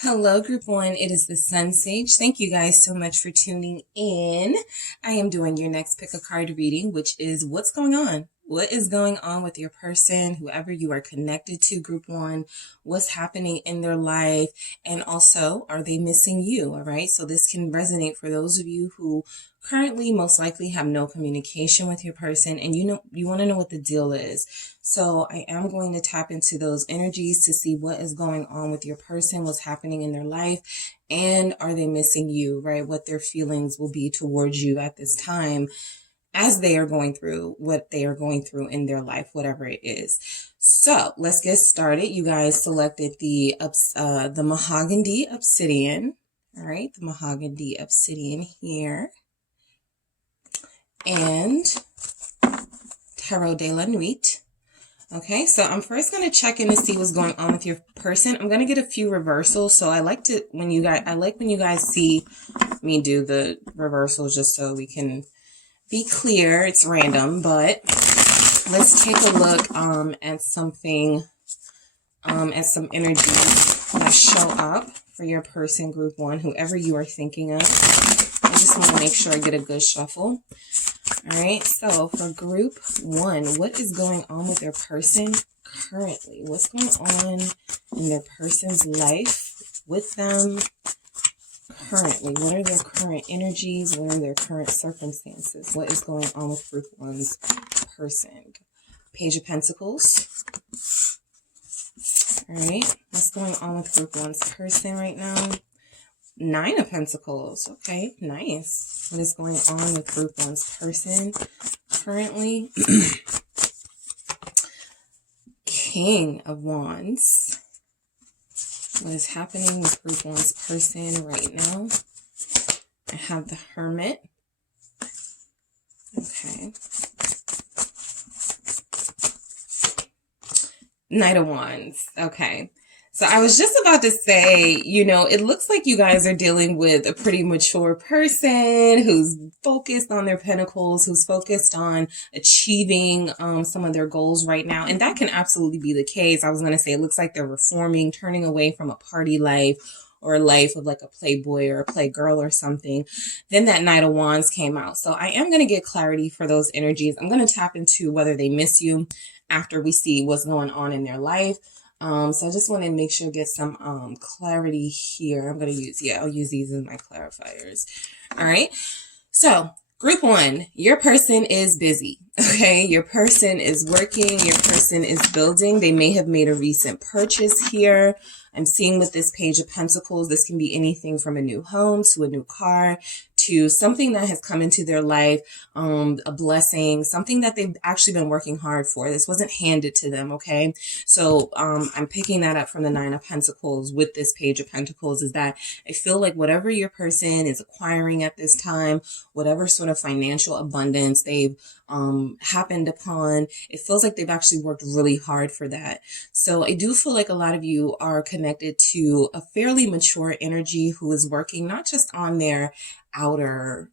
Hello, Group One. It is the Sun Sage. Thank you guys so much for tuning in. I am doing your next pick a card reading, which is what's going on. What is going on with your person, whoever you are connected to, Group One? What's happening in their life? And also, are they missing you? All right. So this can resonate for those of you who currently most likely have no communication with your person and you want to know what the deal is. So I am going to tap into those energies to see what is going on with your person, what's happening in their life, and are they missing you, right? What their feelings will be towards you at this time as they are going through what they are going through in their life, whatever it is. So let's get started. You guys selected the Mahogany Obsidian. All right, the Mahogany Obsidian here. And Tarot de la Nuit. Okay, so I'm first going to check in to see what's going on with your person. I'm going to get a few reversals. So I like when you guys see me do the reversals just so we can be clear. It's random, but let's take a look at something, at some energies that show up for your person, Group One, whoever you are thinking of. I just want to make sure I get a good shuffle. All right, so for Group One, what is going on with their person currently? What's going on in their person's life with them currently? What are their current energies? What are their current circumstances? What is going on with Group One's person? Page of Pentacles. All right, what's going on with Group One's person right now? Nine of Pentacles. Okay, nice. What is going on with Group One's person currently? King of Wands. What is happening with Group One's person right now? I have the Hermit. Okay. Knight of Wands. Okay. So I was just about to say, it looks like you guys are dealing with a pretty mature person who's focused on their pentacles, who's focused on achieving some of their goals right now. And that can absolutely be the case. I was going to say, it looks like they're reforming, turning away from a party life or a life of like a playboy or a playgirl or something. Then that Knight of Wands came out. So I am going to get clarity for those energies. I'm going to tap into whether they miss you after we see what's going on in their life. So I just want to make sure get some clarity here. I'm going to I'll use these as my clarifiers. All right. So Group One, your person is busy. Okay. Your person is working. Your person is building. They may have made a recent purchase here. I'm seeing with this Page of Pentacles, this can be anything from a new home to a new car to something that has come into their life, a blessing, something that they've actually been working hard for. This wasn't handed to them, okay? So I'm picking that up from the Nine of Pentacles with this Page of Pentacles, is that I feel like whatever your person is acquiring at this time, whatever sort of financial abundance they've happened upon, it feels like they've actually worked really hard for that. So I do feel like a lot of you are connected to a fairly mature energy who is working not just on their outer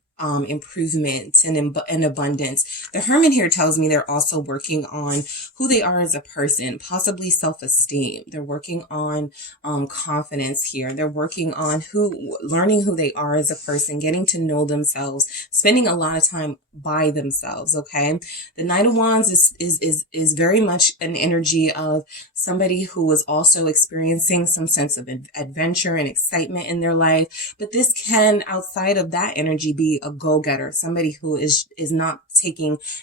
improvements and abundance. The Hermit here tells me they're also working on who they are as a person, possibly self-esteem. They're working on confidence here. They're working on learning who they are as a person, getting to know themselves, spending a lot of time by themselves. Okay. The Knight of Wands is very much an energy of somebody who is also experiencing some sense of adventure and excitement in their life. But this can, outside of that energy, be a go-getter, somebody who is not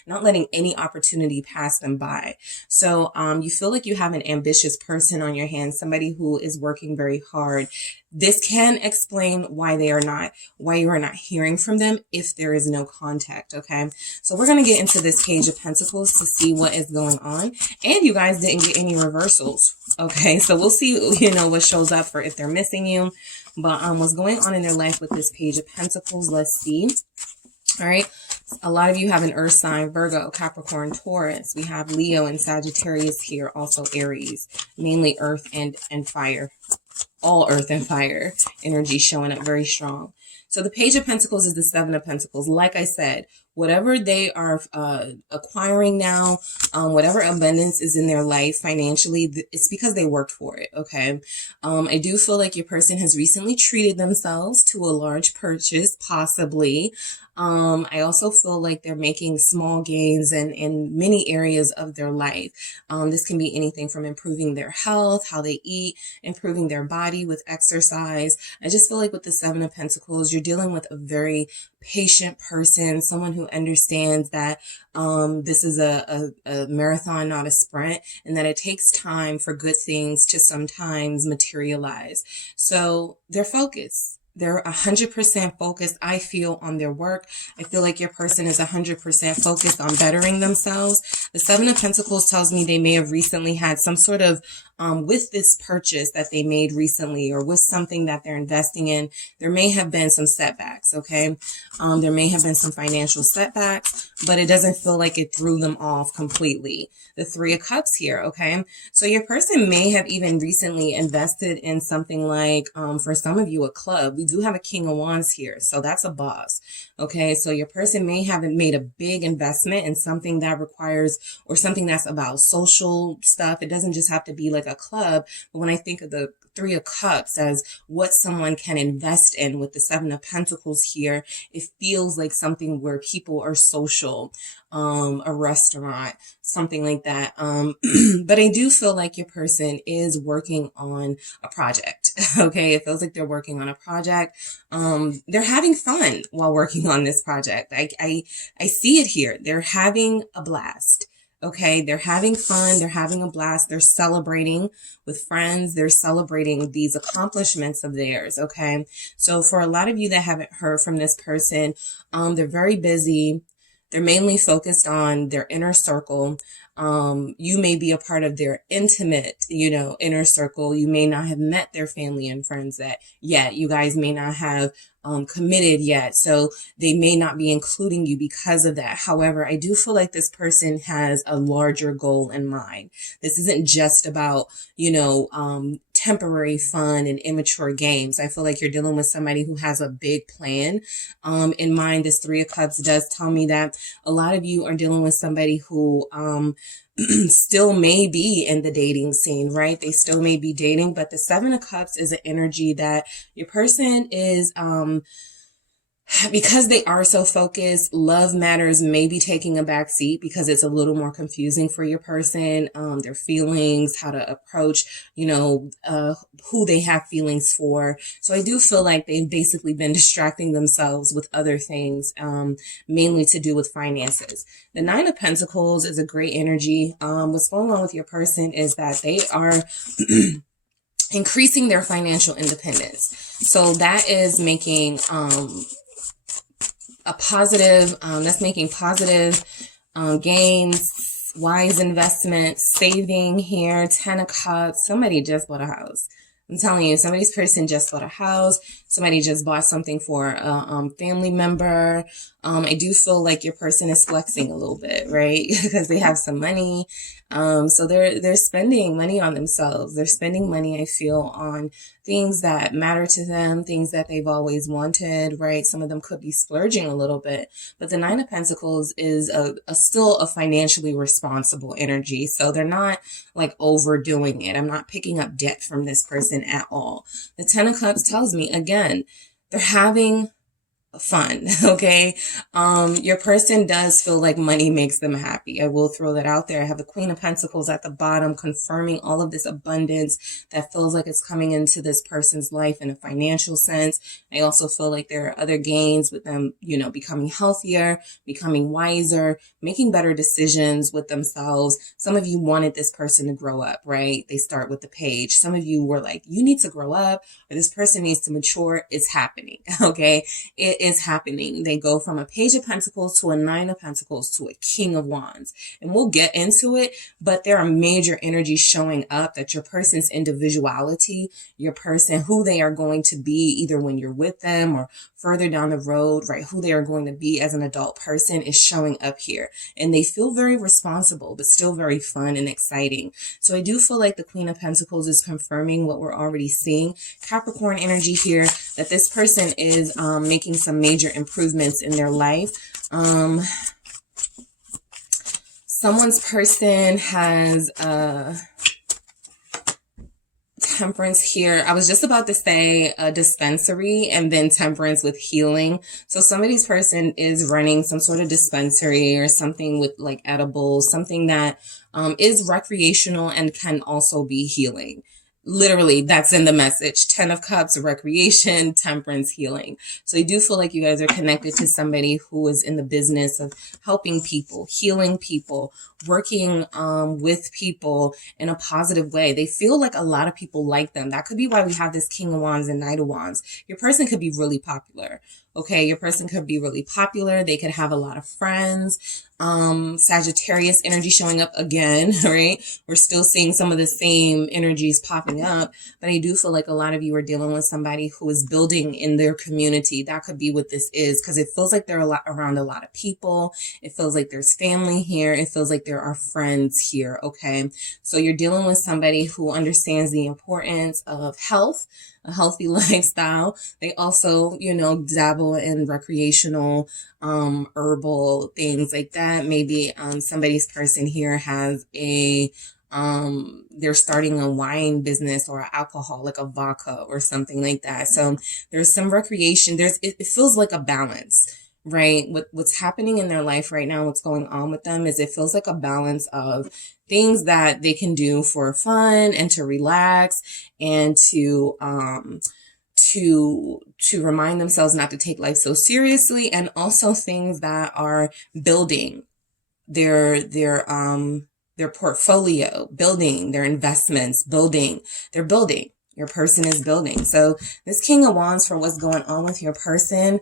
letting any opportunity pass them by. So you feel like you have an ambitious person on your hands, somebody who is working very hard. This can explain why you are not hearing from them if there is no contact. Okay. So we're going to get into this Page of Pentacles to see what is going on. And you guys didn't get any reversals. Okay. So we'll see, what shows up for if they're missing you. But what's going on in their life with this Page of Pentacles? Let's see. All right. A lot of you have an earth sign, Virgo, Capricorn, Taurus. We have Leo and Sagittarius here, also Aries, mainly earth and fire. All earth and fire energy showing up very strong. So the Page of Pentacles is the Seven of Pentacles. Like I said, whatever they are acquiring now, whatever abundance is in their life financially, it's because they worked for it, okay? I do feel like your person has recently treated themselves to a large purchase, possibly. I also feel like they're making small gains in many areas of their life. This can be anything from improving their health, how they eat, improving their body with exercise. I just feel like with the Seven of Pentacles, you're dealing with a very patient person, someone who understands that this is a marathon, not a sprint, and that it takes time for good things to sometimes materialize. So they're focused. They're 100% focused, I feel, on their work. I feel like your person is 100% focused on bettering themselves. The Seven of Pentacles tells me they may have recently had some sort of, with this purchase that they made recently or with something that they're investing in, there may have been some setbacks, okay? There may have been some financial setbacks, but it doesn't feel like it threw them off completely. The Three of Cups here, okay? So your person may have even recently invested in something like, for some of you, a club. We do have a King of Wands here, so that's a boss, okay? So your person may have made a big investment in something that requires, or something that's about social stuff. It doesn't just have to be like a club, but when I think of the Three of Cups as what someone can invest in with the Seven of Pentacles here, it feels like something where people are social, a restaurant, something like that. But I do feel like your person is working on a project. Okay. It feels like they're working on a project. They're having fun while working on this project. I see it here. They're having a blast. Okay, they're having fun, they're having a blast, they're celebrating with friends, they're celebrating these accomplishments of theirs, okay? So for a lot of you that haven't heard from this person, they're very busy. They're mainly focused on their inner circle. You may be a part of their intimate, inner circle. You may not have met their family and friends yet. You guys may not have committed yet. So they may not be including you because of that. However, I do feel like this person has a larger goal in mind. This isn't just about, temporary fun and immature games. I feel like you're dealing with somebody who has a big plan in mind. This Three of Cups does tell me that a lot of you are dealing with somebody who still may be in the dating scene, right? They still may be dating, but the Seven of Cups is an energy that your person is because they are so focused, love matters may be taking a back seat because it's a little more confusing for your person, their feelings, how to approach, who they have feelings for. So I do feel like they've basically been distracting themselves with other things, mainly to do with finances. The Nine of Pentacles is a great energy. What's going on with your person is that they are increasing their financial independence. So that is making, that's making positive gains, wise investments, saving here, 10 of Cups. Somebody just bought a house. I'm telling you, somebody's person just bought a house. Somebody just bought something for a family member. I do feel like your person is flexing a little bit, right? Because they have some money. So they're spending money on themselves. They're spending money, I feel, on things that matter to them, things that they've always wanted, right? Some of them could be splurging a little bit, but the Nine of Pentacles is still a financially responsible energy. So they're not like overdoing it. I'm not picking up debt from this person at all. The Ten of Cups tells me, again, they're having fun. Okay. Your person does feel like money makes them happy. I will throw that out there. I have the Queen of Pentacles at the bottom, confirming all of this abundance that feels like it's coming into this person's life in a financial sense. I also feel like there are other gains with them, becoming healthier, becoming wiser, making better decisions with themselves. Some of you wanted this person to grow up, right? They start with the Page. Some of you were like, you need to grow up, or this person needs to mature. It's happening. Okay. It is happening. They go from a Page of Pentacles to a Nine of Pentacles to a King of Wands. And we'll get into it, but there are major energies showing up that your person's individuality, your person, who they are going to be, either when you're with them or further down the road, right, who they are going to be as an adult person is showing up here. And they feel very responsible, but still very fun and exciting. So I do feel like the Queen of Pentacles is confirming what we're already seeing. Capricorn energy here, that this person is making some major improvements in their life. Someone's person has Temperance here. I was just about to say a dispensary and then Temperance with healing. So somebody's person is running some sort of dispensary or something with like edibles, something that is recreational and can also be healing. Literally, that's in the message. 10 of Cups, recreation, temperance, healing. So I do feel like you guys are connected to somebody who is in the business of helping people, healing people, working with people in a positive way. They feel like a lot of people like them. That could be why we have this King of Wands and Knight of Wands. Your person could be really popular. Okay, your person could be really popular. They could have a lot of friends. Sagittarius energy showing up again, right? We're still seeing some of the same energies popping up, but I do feel like a lot of you are dealing with somebody who is building in their community. That could be what this is, because it feels like they're around a lot of people. It feels like there's family here. It feels like there are friends here, okay? So you're dealing with somebody who understands the importance of health, a healthy lifestyle. They also, you know, dabble in recreational, herbal things like that. Maybe, somebody's person here has they're starting a wine business or alcohol, like a vodka or something like that. So there's some recreation. It feels like a balance, right? What's happening in their life right now, what's going on with them is it feels like a balance of things that they can do for fun and to relax and to remind themselves not to take life so seriously, and also things that are building their portfolio, building their investments, they're building. Your person is building. So this King of Wands, for what's going on with your person,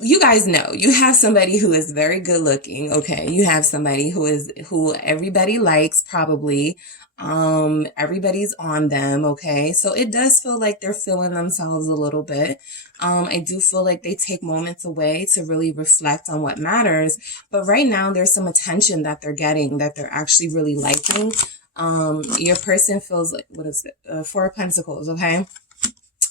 you guys know you have somebody who is very good looking. Okay. You have somebody who everybody likes, probably. Everybody's on them. Okay. So it does feel like they're feeling themselves a little bit. I do feel like they take moments away to really reflect on what matters. But right now there's some attention that they're getting that they're actually really liking. Your person feels like, what is it? 4 of Pentacles. Okay.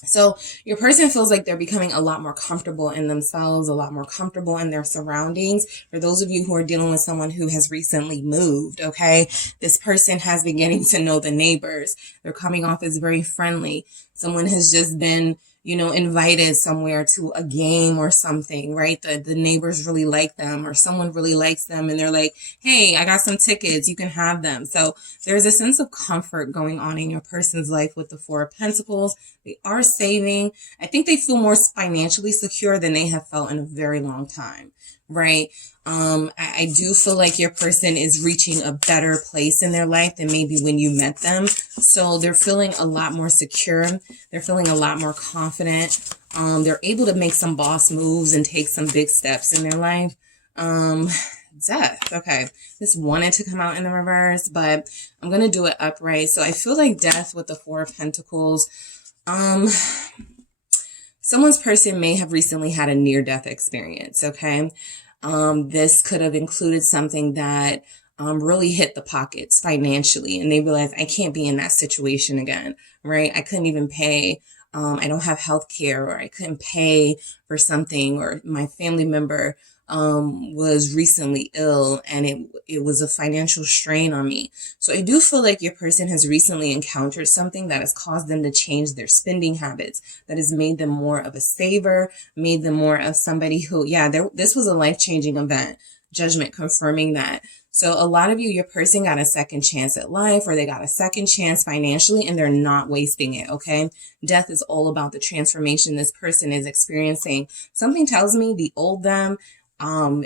So your person feels like they're becoming a lot more comfortable in themselves, a lot more comfortable in their surroundings. For those of you who are dealing with someone who has recently moved, okay, this person has been getting to know the neighbors. They're coming off as very friendly. Someone has just been, you know, invited somewhere to a game or something, right? The neighbors really like them, or someone really likes them, and they're like, hey, I got some tickets, you can have them. So there's a sense of comfort going on in your person's life with the 4 of Pentacles. They are saving. I think they feel more financially secure than they have felt in a very long time, right? I do feel like your person is reaching a better place in their life than maybe when you met them. So they're feeling a lot more secure. They're feeling a lot more confident. They're able to make some boss moves and take some big steps in their life. Death. Okay. This wanted to come out in the reverse, but I'm going to do it upright. So I feel like Death with the 4 of Pentacles. Someone's person may have recently had a near-death experience, okay? This could have included something that really hit the pockets financially, and they realized, I can't be in that situation again, right? I couldn't even pay. I don't have health care, or I couldn't pay for something, or my family member was recently ill and it was a financial strain on me. So I do feel like your person has recently encountered something that has caused them to change their spending habits, that has made them more of a saver, made them more of somebody who, this was a life-changing event. Judgment confirming that. So a lot of you, your person got a second chance at life, or they got a second chance financially, and they're not wasting it, okay? Death is all about the transformation this person is experiencing. Something tells me the old them,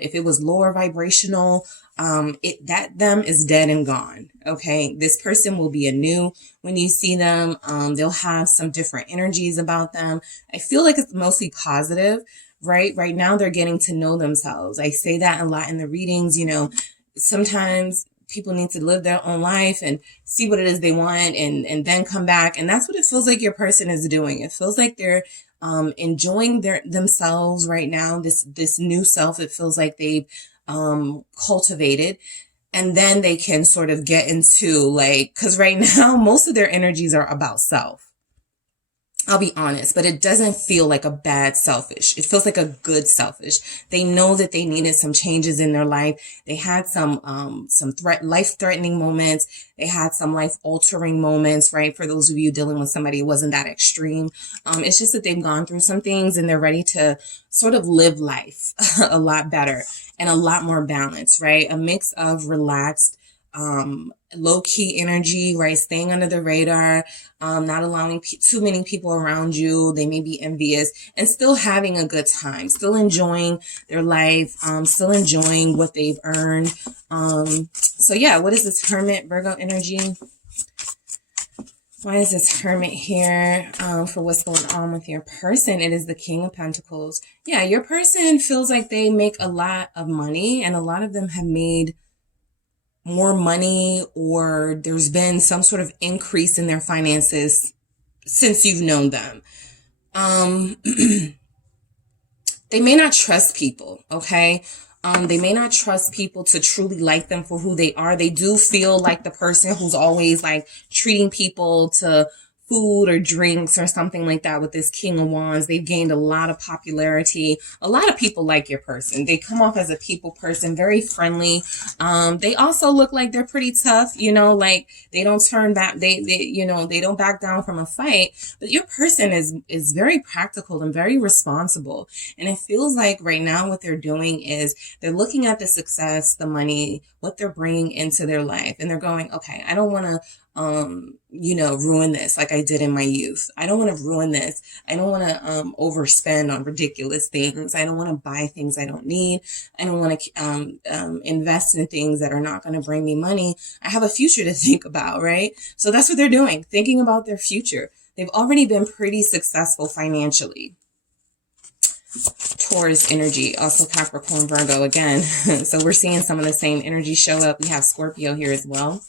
if it was lower vibrational, that them is dead and gone. Okay. This person will be anew when you see them. They'll have some different energies about them. I feel like it's mostly positive, right? Right now they're getting to know themselves. I say that a lot in the readings. You know, sometimes people need to live their own life and see what it is they want, and then come back. And that's what it feels like your person is doing. It feels like they're enjoying themselves right now, this new self it feels like they've cultivated. And then they can sort of get into like, because right now most of their energies are about self. I'll be honest, but it doesn't feel like a bad selfish. It feels like a good selfish. They know that they needed some changes in their life. They had some life-threatening moments. They had some life-altering moments, right? For those of you dealing with somebody who wasn't that extreme. It's just that they've gone through some things and they're ready to sort of live life a lot better and a lot more balanced, right? A mix of relaxed, low-key energy, right? Staying under the radar, not allowing too many people around you. They may be envious, and still having a good time, still enjoying their life, still enjoying what they've earned. So yeah, what is this Hermit Virgo energy? Why is this Hermit here for what's going on with your person? It is the King of Pentacles. Yeah, your person feels like they make a lot of money, and a lot of them have made more money, or there's been some sort of increase in their finances since you've known them. They may not trust people, okay? They may not trust people to truly like them for who they are. They do feel like the person who's always like treating people to food or drinks or something like that with this King of Wands. They've gained a lot of popularity. A lot of people like your person. They come off as a people person, very friendly. They also look like they're pretty tough, you know, like they don't turn back. They you know, they don't back down from a fight. But your person is very practical and very responsible. And it feels like right now what they're doing is they're looking at the success, the money, what they're bringing into their life. And they're going, okay, I don't want to you know, ruin this like I did in my youth. I don't want to ruin this. I don't want to overspend on ridiculous things. I don't want to buy things I don't need. I don't want to invest in things that are not going to bring me money. I have a future to think about, right? So that's what they're doing, thinking about their future. They've already been pretty successful financially. Taurus energy, also Capricorn, Virgo again. So we're seeing some of the same energy show up. We have Scorpio here as well.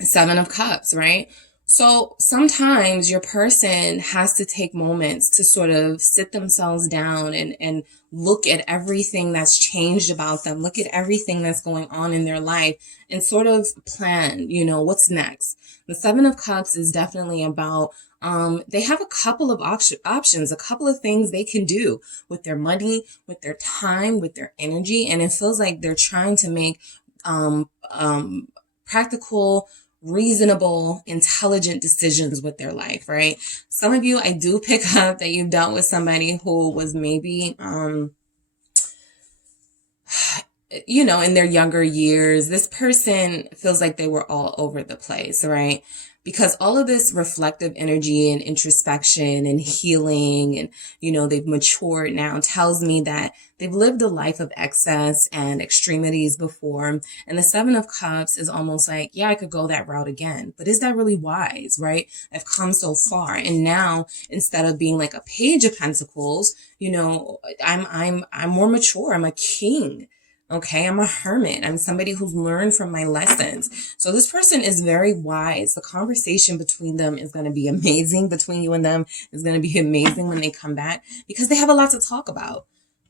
Seven of Cups, right? So sometimes your person has to take moments to sort of sit themselves down and look at everything that's changed about them, look at everything that's going on in their life and sort of plan, you know, what's next. The Seven of Cups is definitely about, they have a couple of options, a couple of things they can do with their money, with their time, with their energy. And it feels like they're trying to make, practical, reasonable, intelligent decisions with their life, right? Some of you, I do pick up that you've dealt with somebody who was maybe, you know, in their younger years. This person feels like they were all over the place, right? Because all of this reflective energy and introspection and healing and, you know, they've matured now tells me that they've lived a life of excess and extremities before. And the Seven of Cups is almost like, yeah, I could go that route again. But is that really wise, right? I've come so far. And now, instead of being like a Page of Pentacles, you know, I'm more mature. I'm a king. Okay, I'm a hermit. I'm somebody who's learned from my lessons. So this person is very wise. The conversation between them is going to be amazing. Between you and them is going to be amazing when they come back because they have a lot to talk about.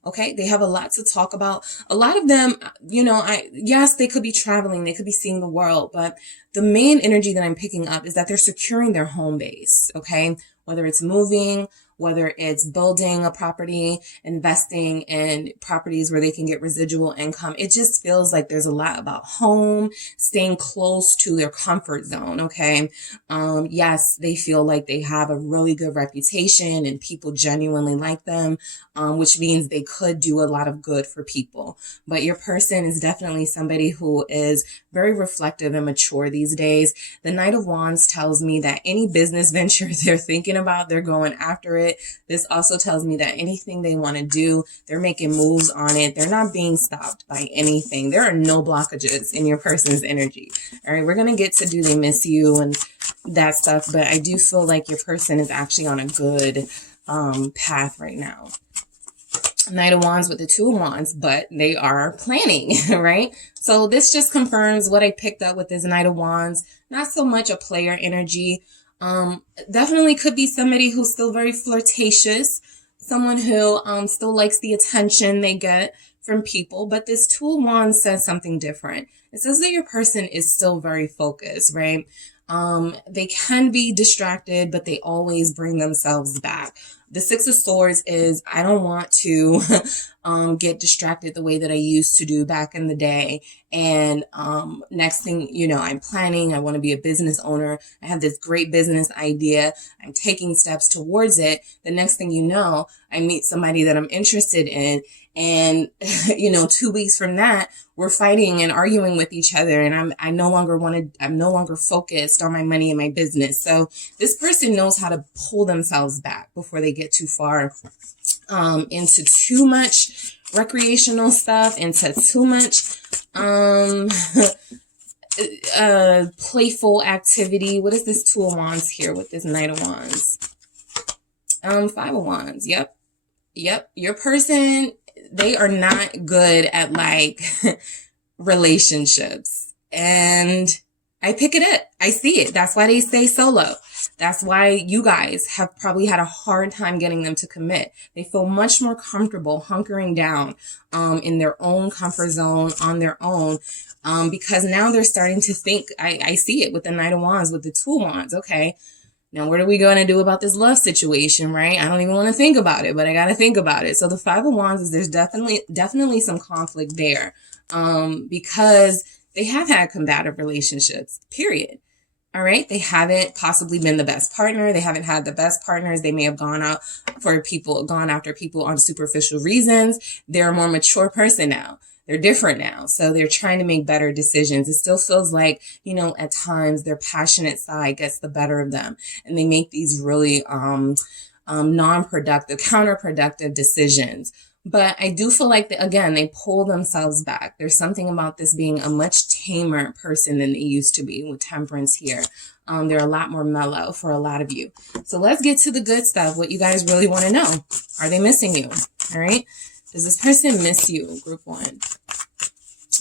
Okay, they have a lot to talk about. A lot of them, you know, yes, they could be traveling, they could be seeing the world, but the main energy that I'm picking up is that they're securing their home base. Okay, whether it's moving, whether it's building a property, investing in properties where they can get residual income. It just feels like there's a lot about home, staying close to their comfort zone, okay? Yes, they feel like they have a really good reputation and people genuinely like them, which means they could do a lot of good for people. But your person is definitely somebody who is very reflective and mature these days. The Knight of Wands tells me that any business venture they're thinking about, they're going after it. This also tells me that anything they want to do, they're making moves on it. They're not being stopped by anything. There are no blockages in your person's energy. All right, we're going to get to do they miss you and that stuff, but I do feel like your person is actually on a good path right now. Knight of Wands with the Two of Wands, but they are planning, right? So this just confirms what I picked up with this Knight of Wands. Not so much a player energy. Definitely could be somebody who's still very flirtatious, someone who still likes the attention they get from people. But this Two of Wands says something different. It says that your person is still very focused, right? They can be distracted, but they always bring themselves back. The Six of Swords is, I don't want to get distracted the way that I used to do back in the day. And next thing you know, I'm planning. I want to be a business owner. I have this great business idea. I'm taking steps towards it. The next thing you know, I meet somebody that I'm interested in. And, 2 weeks from that, we're fighting and arguing with each other. And I'm no longer focused on my money and my business. So this person knows how to pull themselves back before they get too far into too much recreational stuff, into too much playful activity. What is this Two of Wands here with this Knight of Wands? Five of Wands. Yep. Your person, they are not good at relationships. And I pick it up. I see it. That's why they stay solo. That's why you guys have probably had a hard time getting them to commit. They feel much more comfortable hunkering down in their own comfort zone on their own because now they're starting to think, I see it with the Knight of Wands, with the Two of Wands. Okay, now what are we going to do about this love situation, right? I don't even want to think about it, but I got to think about it. So the Five of Wands is there's definitely some conflict there because they have had combative relationships, period. All right. They haven't possibly been the best partner. They haven't had the best partners. They may have gone after people on superficial reasons. They're a more mature person now. They're different now. So they're trying to make better decisions. It still feels like, at times their passionate side gets the better of them and they make these really, non-productive, counterproductive decisions. But I do feel like, they pull themselves back. There's something about this being a much tamer person than they used to be with Temperance here. They're a lot more mellow for a lot of you. So let's get to the good stuff. What you guys really want to know. Are they missing you? All right. Does this person miss you? Group 1.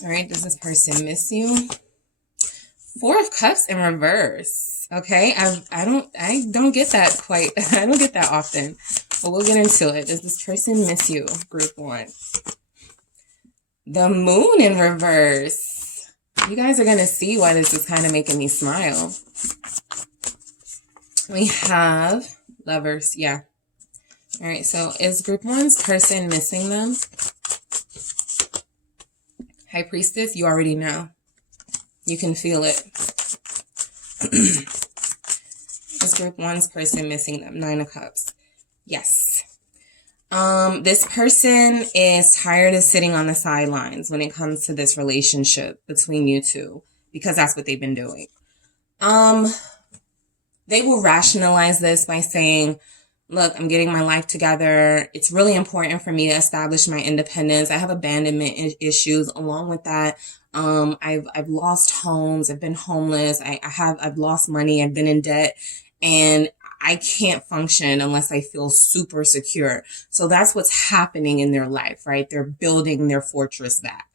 All right. Does this person miss you? Four of Cups in reverse. Okay. I don't get that quite. I don't get that often. But we'll get into it. Does this person miss you? Group 1. The Moon in reverse. You guys are going to see why this is kind of making me smile. We have Lovers. Yeah. All right. So is Group 1's person missing them? High Priestess, you already know. You can feel it. Is Group 1's person missing them? 9 of Cups. Yes. This person is tired of sitting on the sidelines when it comes to this relationship between you two, because that's what they've been doing. They will rationalize this by saying, look, I'm getting my life together. It's really important for me to establish my independence. I have abandonment issues. Along with that, I've lost homes. I've been homeless. I've lost money. I've been in debt, and I can't function unless I feel super secure. So that's what's happening in their life, right? They're building their fortress back.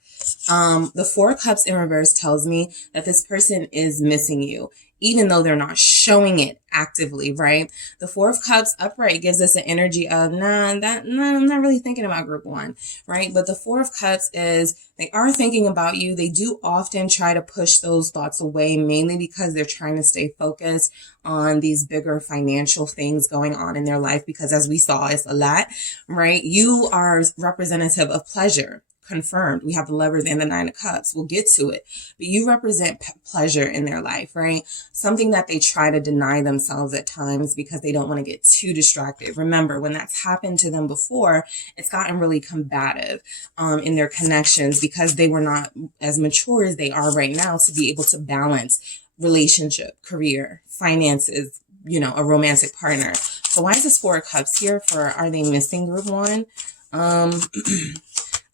The Four of Cups in reverse tells me that this person is missing you, even though they're not showing it actively, right? The Four of Cups upright gives us an energy of, I'm not really thinking about Group 1, right? But the Four of Cups is, they are thinking about you. They do often try to push those thoughts away, mainly because they're trying to stay focused on these bigger financial things going on in their life, because as we saw, it's a lot, right? You are representative of pleasure. Confirmed. We have the Lovers and the 9 of Cups. We'll get to it. But you represent pleasure in their life, right? Something that they try to deny themselves at times because they don't want to get too distracted. Remember, when that's happened to them before, it's gotten really combative in their connections because they were not as mature as they are right now to be able to balance relationship, career, finances, a romantic partner. So why is this Four of Cups here for, are they missing Group 1?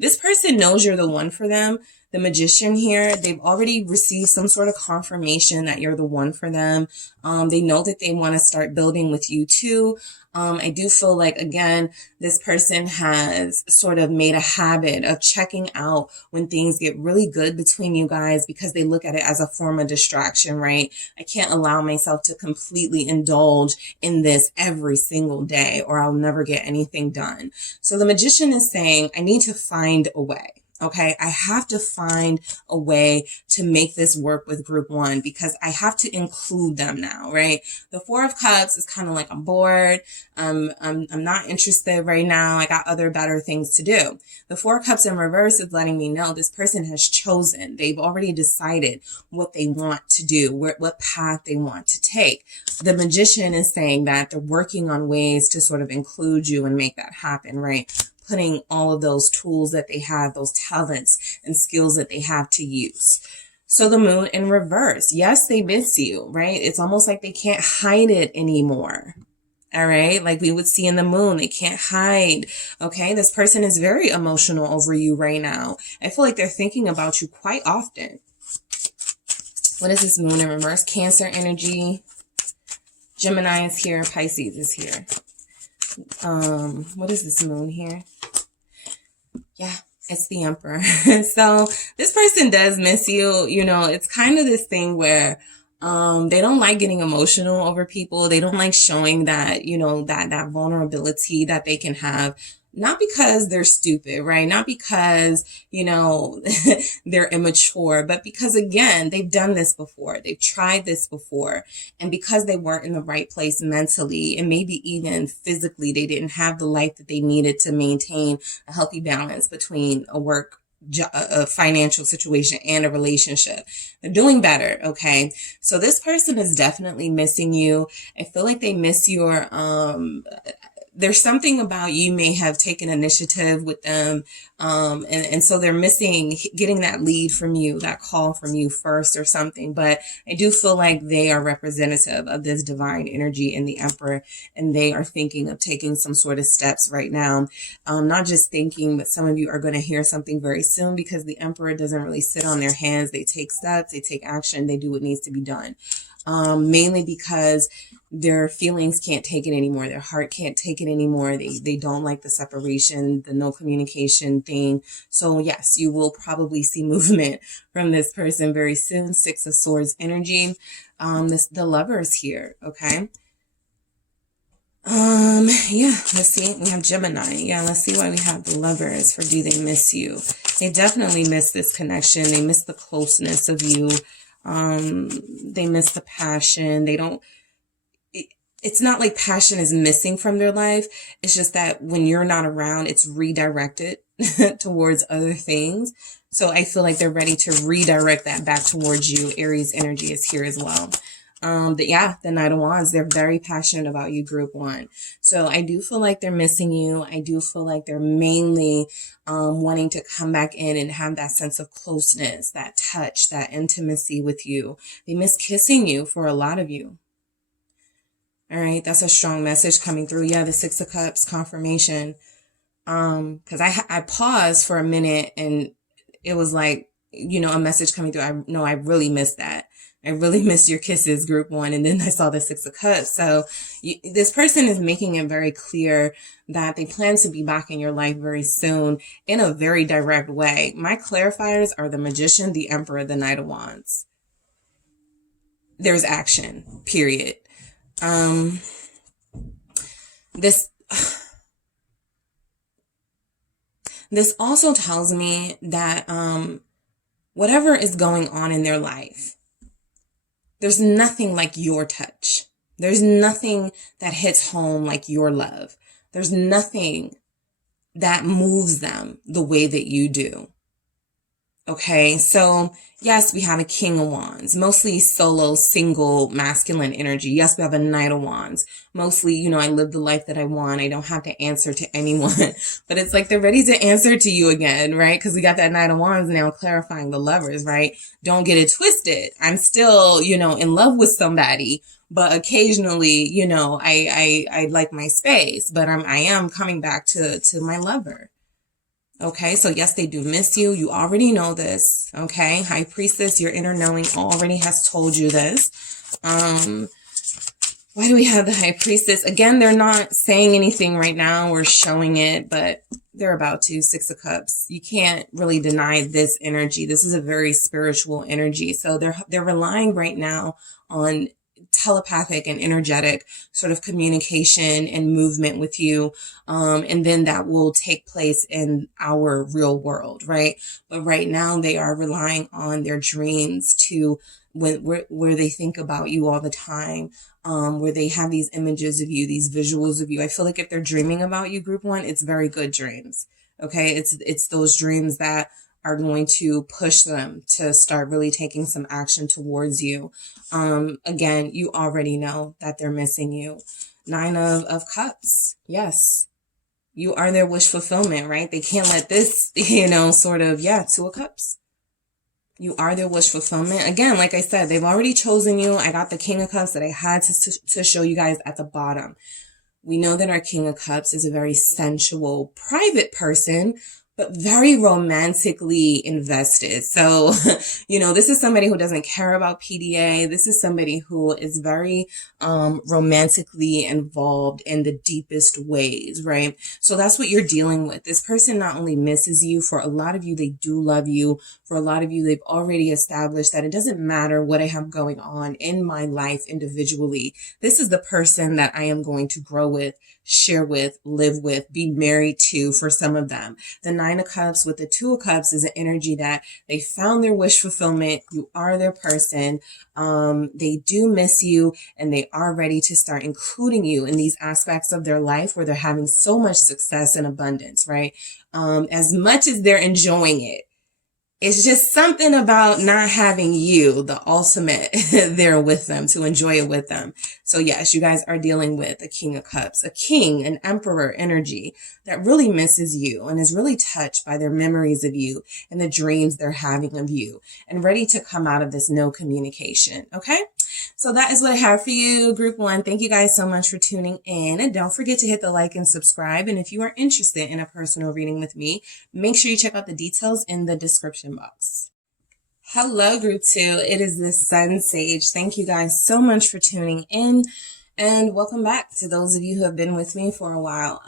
This person knows you're the one for them. The Magician here, they've already received some sort of confirmation that you're the one for them. They know that they want to start building with you too. I do feel like, again, this person has sort of made a habit of checking out when things get really good between you guys because they look at it as a form of distraction, right? I can't allow myself to completely indulge in this every single day or I'll never get anything done. So the Magician is saying, I need to find a way. Okay, I have to find a way to make this work with group one because I have to include them now, right? The Four of Cups is kind of like, I'm bored. I'm not interested right now. I got other better things to do. The Four of Cups in reverse is letting me know this person has chosen. They've already decided what they want to do, what path they want to take. The Magician is saying that they're working on ways to sort of include you and make that happen, right? Putting all of those tools that they have, those talents and skills that they have to use. So the Moon in reverse. Yes, they miss you, right? It's almost like they can't hide it anymore. All right. Like we would see in the Moon, they can't hide. Okay. This person is very emotional over you right now. I feel like they're thinking about you quite often. What is this Moon in reverse? Cancer energy. Gemini is here. Pisces is here. What is this Moon here? Yeah, it's the Emperor. So this person does miss you. You know, it's kind of this thing where they don't like getting emotional over people. They don't like showing that, you know, that vulnerability that they can have. Not because they're stupid, right? Not because, you know, they're immature, but because, again, they've done this before. They've tried this before. And because they weren't in the right place mentally and maybe even physically, they didn't have the life that they needed to maintain a healthy balance between a financial situation and a relationship. They're doing better. Okay. So this person is definitely missing you. I feel like they miss your, there's something about you may have taken initiative with them. And so they're missing getting that lead from you, that call from you first or something. But I do feel like they are representative of this divine energy in the Emperor, and they are thinking of taking some sort of steps right now. Not just thinking, but some of you are going to hear something very soon because the Emperor doesn't really sit on their hands. They take steps, they take action, they do what needs to be done. Mainly because their feelings can't take it anymore. Their heart can't take it anymore. They don't like the separation, the no communication thing. So yes, you will probably see movement from this person very soon. Six of Swords energy. The Lovers here. Okay. Yeah, let's see. We have Gemini. Yeah, let's see why we have the Lovers for do they miss you? They definitely miss this connection. They miss the closeness of you. They miss the passion. They don't, it's not like passion is missing from their life. It's just that when you're not around, it's redirected towards other things. So I feel like they're ready to redirect that back towards you. Aries energy is here as well. The Knight of Wands, they're very passionate about you, group one. So I do feel like they're missing you. I do feel like they're mainly wanting to come back in and have that sense of closeness, that touch, that intimacy with you. They miss kissing you for a lot of you. All right, that's a strong message coming through. Yeah, the Six of Cups, confirmation. Because I paused for a minute and it was like, you know, a message coming through. I really missed that. I really missed your kisses, group one. And then I saw the Six of Cups. So this person is making it very clear that they plan to be back in your life very soon in a very direct way. My clarifiers are the Magician, the Emperor, the Knight of Wands. There's action, period. This also tells me that, whatever is going on in their life, there's nothing like your touch. There's nothing that hits home like your love. There's nothing that moves them the way that you do. Okay, so yes, we have a King of Wands, mostly solo, single, masculine energy. Yes, we have a Knight of Wands. Mostly, you know, I live the life that I want. I don't have to answer to anyone. But it's like they're ready to answer to you again, right? Because we got that Knight of Wands now clarifying the Lovers, right? Don't get it twisted. I'm still, you know, in love with somebody. But occasionally, you know, I like my space. But I am coming back to my lover. Okay, so yes, they do miss you. You already know this. Okay, High Priestess, your inner knowing already has told you this. Why do we have the High Priestess? Again, they're not saying anything right now or showing it, but they're about to. Six of Cups. You can't really deny this energy. This is a very spiritual energy. So they're relying right now on telepathic and energetic sort of communication and movement with you. And then that will take place in our real world, right? But right now they are relying on their dreams to where they think about you all the time, where they have these images of you, these visuals of you. I feel like if they're dreaming about you, group one, it's very good dreams. Okay. It's those dreams that are going to push them to start really taking some action towards you. Again, you already know that they're missing you. Nine of Cups. Yes. You are their wish fulfillment, right? They can't let this, sort of, Two of Cups. You are their wish fulfillment. Again, like I said, they've already chosen you. I got the King of Cups that I had to show you guys at the bottom. We know that our King of Cups is a very sensual, private person, but very romantically invested. So, this is somebody who doesn't care about PDA. This is somebody who is very romantically involved in the deepest ways, right? So that's what you're dealing with. This person not only misses you, for a lot of you, they do love you. For a lot of you, they've already established that it doesn't matter what I have going on in my life individually. This is the person that I am going to grow with, share with, live with, be married to for some of them. The Nine of Cups with the Two of Cups is an energy that they found their wish fulfillment. You are their person. They do miss you, and they are ready to start including you in these aspects of their life where they're having so much success and abundance, right? As much as they're enjoying it. It's just something about not having you, the ultimate, there with them to enjoy it with them. So yes, you guys are dealing with a King of Cups, a king, an emperor energy that really misses you and is really touched by their memories of you and the dreams they're having of you and ready to come out of this no communication. Okay. So that is what I have for you, group one. Thank you guys so much for tuning in. And don't forget to hit the like and subscribe. And if you are interested in a personal reading with me, make sure you check out the details in the description box. Hello, group two. It is the Sun Sage. Thank you guys so much for tuning in. And welcome back to those of you who have been with me for a while.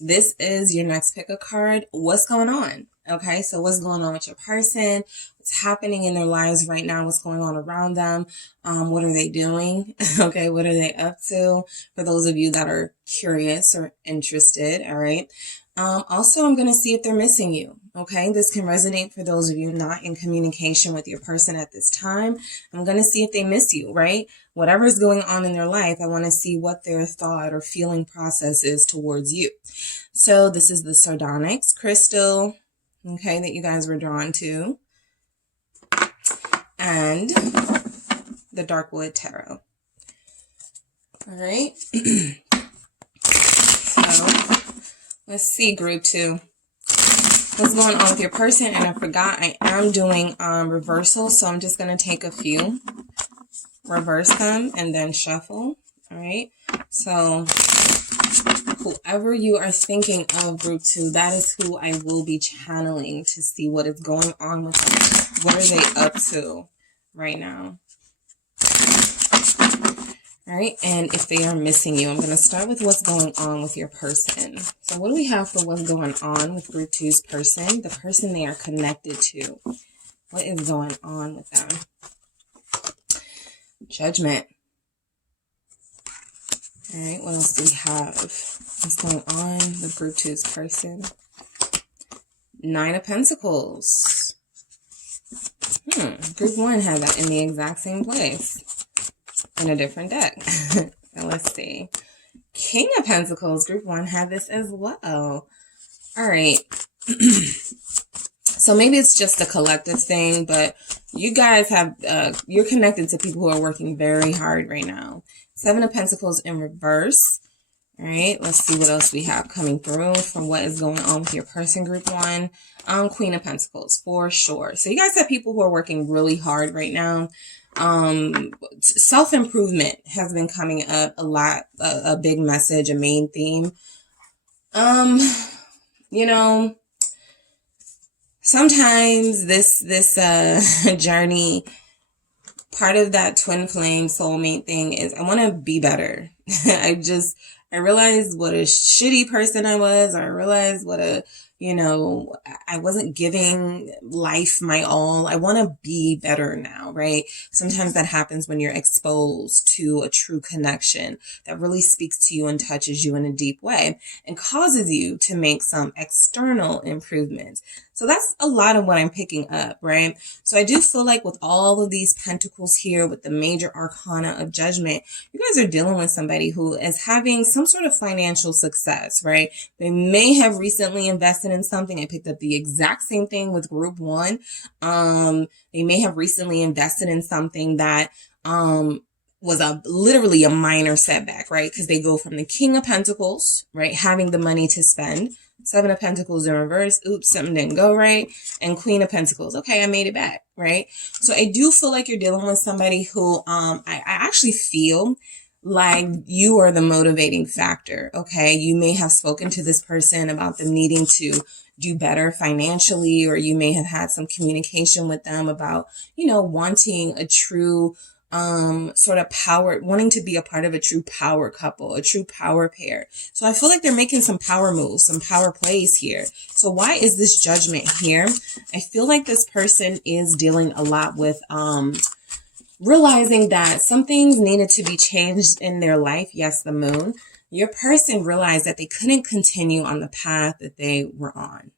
This is your next pick a card. What's going on? Okay, so what's going on with your person? What's happening in their lives right now? What's going on around them? What are they doing? Okay, what are they up to? For those of you that are curious or interested, all right. Also, I'm going to see if they're missing you. Okay, this can resonate for those of you not in communication with your person at this time. I'm going to see if they miss you, right? Whatever's going on in their life, I want to see what their thought or feeling process is towards you. So this is the Sardonyx crystal, okay, that you guys were drawn to, and the Darkwood Tarot. All right. So let's see, group two. What's going on with your person? And I forgot I am doing reversal, so I'm just going to take a few, reverse them, and then shuffle. All right. So whoever you are thinking of, group two, that is who I will be channeling to see what is going on with them. What are they up to right now? All right, and if they are missing you, I'm going to start with what's going on with your person. So what do we have for what's going on with group two's person? The person they are connected to. What is going on with them? Judgment. All right, what else do we have? What's going on with group two's person? Nine of Pentacles. Group one had that in the exact same place. In a different deck. So let's see. King of Pentacles, group one had this as well. All right. So maybe it's just a collective thing, but you guys have, you're connected to people who are working very hard right now. Seven of Pentacles in reverse. All right. Let's see what else we have coming through from what is going on with your person, group one. Queen of Pentacles, for sure. So you guys have people who are working really hard right now. Self-improvement has been coming up a lot, a big message, a main theme. You know, sometimes this journey, part of that twin flame soulmate thing is I want to be better. I realized what a shitty person I was. I realized what a, I wasn't giving life my all. I want to be better now, right? Sometimes that happens when you're exposed to a true connection that really speaks to you and touches you in a deep way and causes you to make some external improvements. So that's a lot of what I'm picking up, right? So I do feel like with all of these pentacles here, with the major arcana of judgment, you guys are dealing with somebody who is having some sort of financial success, right? They may have recently invested in something. I picked up the exact same thing with group one. They may have recently invested in something that, was literally a minor setback, right? Because they go from the King of Pentacles, right? Having the money to spend. Seven of Pentacles in reverse. Oops, something didn't go right. And Queen of Pentacles. Okay, I made it back, right? So I do feel like you're dealing with somebody who I actually feel like you are the motivating factor, okay? You may have spoken to this person about them needing to do better financially, or you may have had some communication with them about, wanting a true sort of power, wanting to be a part of a true power couple, a true power pair. So I feel like they're making some power moves, some power plays here. So why is this judgment here? I feel like this person is dealing a lot with realizing that some things needed to be changed in their life. Yes, the moon. Your person realized that they couldn't continue on the path that they were on.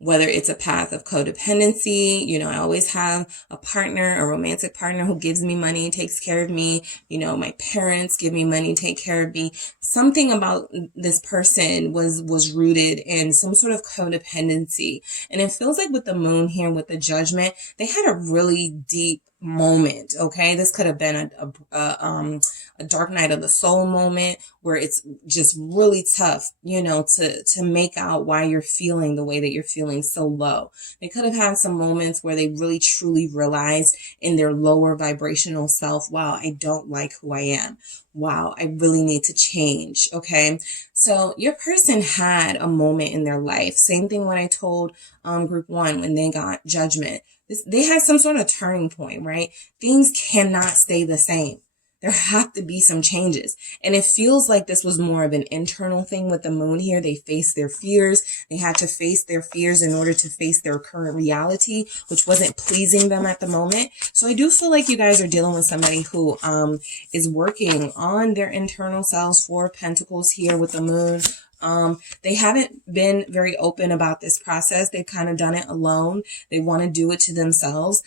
Whether it's a path of codependency, I always have a partner, a romantic partner who gives me money, takes care of me. My parents give me money, take care of me. Something about this person was rooted in some sort of codependency. And it feels like with the moon here, with the judgment, they had a really deep moment. Okay. This could have been a dark night of the soul moment where it's just really tough, to make out why you're feeling the way that you're feeling so low. They could have had some moments where they really truly realized in their lower vibrational self, wow, I don't like who I am. Wow, I really need to change. Okay. So your person had a moment in their life. Same thing when I told group one, when they got judgment. They had some sort of turning point, right? Things cannot stay the same. There have to be some changes. And it feels like this was more of an internal thing with the moon here. They faced their fears. They had to face their fears in order to face their current reality, which wasn't pleasing them at the moment. So I do feel like you guys are dealing with somebody who is working on their internal selves. Four of Pentacles here with the moon. They haven't been very open about this process. They've kind of done it alone. They want to do it to themselves.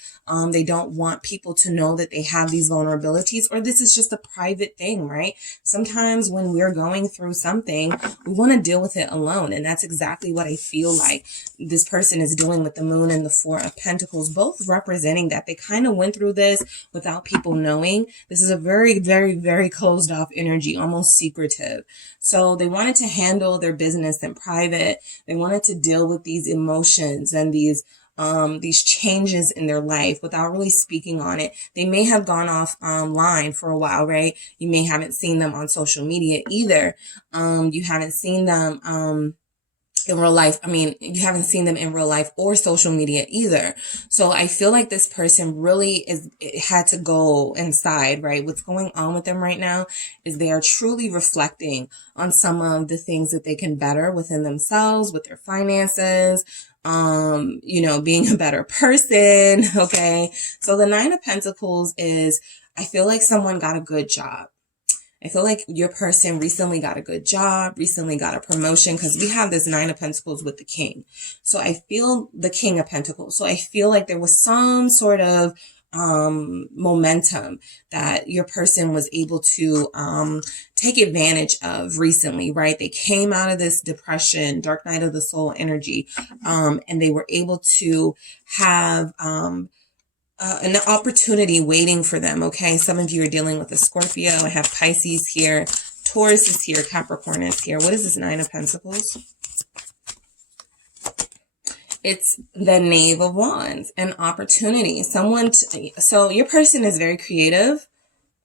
They don't want people to know that they have these vulnerabilities, or this is just a private thing, right? Sometimes when we're going through something, we want to deal with it alone. And that's exactly what I feel like this person is doing with the moon and the Four of Pentacles, both representing that they kind of went through this without people knowing. This is a very, very, very closed off energy, almost secretive. So they wanted to handle their business in private. They wanted to deal with these emotions and these changes in their life without really speaking on it. They may have gone off online for a while, right? You may haven't seen them on social media either. You haven't seen them in real life. I mean, you haven't seen them in real life or social media either. So I feel like this person really had to go inside, right? What's going on with them right now is they are truly reflecting on some of the things that they can better within themselves, with their finances, being a better person. Okay. So the Nine of Pentacles is, I feel like someone got a good job. I feel like your person recently got a good job, recently got a promotion, because we have this Nine of Pentacles with the King. So I feel the King of Pentacles. So I feel like there was some sort of momentum that your person was able to take advantage of recently, right? They came out of this depression, dark night of the soul energy, and they were able to have an opportunity waiting for them. Okay. Some of you are dealing with a Scorpio. I have Pisces here. Taurus is here. Capricorn is here. What is this Nine of Pentacles? It's the Knave of Wands, an opportunity. So your person is very creative.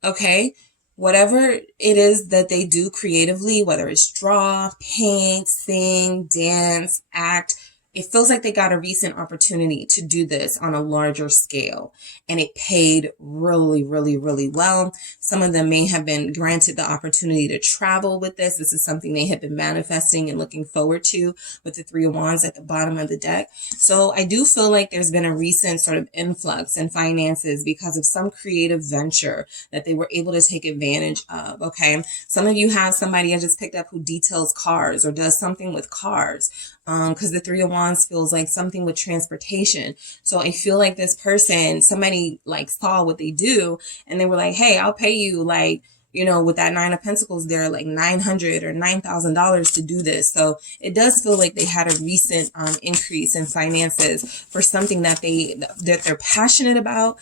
Okay. Whatever it is that they do creatively, whether it's draw, paint, sing, dance, act, it feels like they got a recent opportunity to do this on a larger scale, and it paid really, really, really well. Some of them may have been granted the opportunity to travel with this. This is something they have been manifesting and looking forward to with the Three of Wands at the bottom of the deck. So I do feel like there's been a recent sort of influx in finances because of some creative venture that they were able to take advantage of. Okay. Some of you have somebody I just picked up who details cars or does something with cars. Because the Three of Wands feels like something with transportation. So I feel like this person, somebody like saw what they do and they were like, hey, I'll pay you like, you know, with that Nine of Pentacles, they're like $900 or $9,000 to do this. So it does feel like they had a recent increase in finances for something that they're passionate about.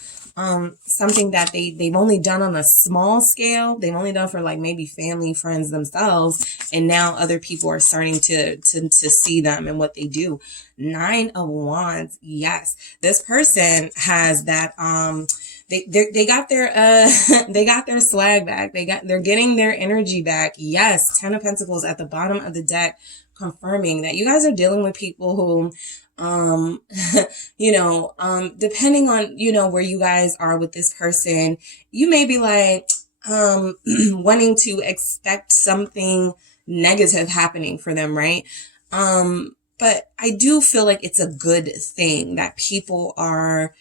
Something that they've only done on a small scale. They've only done for like maybe family, friends themselves. And now other people are starting to see them and what they do. Nine of Wands. Yes. This person has that, they got their, they got their swag back. They're getting their energy back. Yes. 10 of Pentacles at the bottom of the deck, confirming that you guys are dealing with people who, depending on, where you guys are with this person, you may be like, wanting to expect something negative happening for them, right? But I do feel like it's a good thing that people are,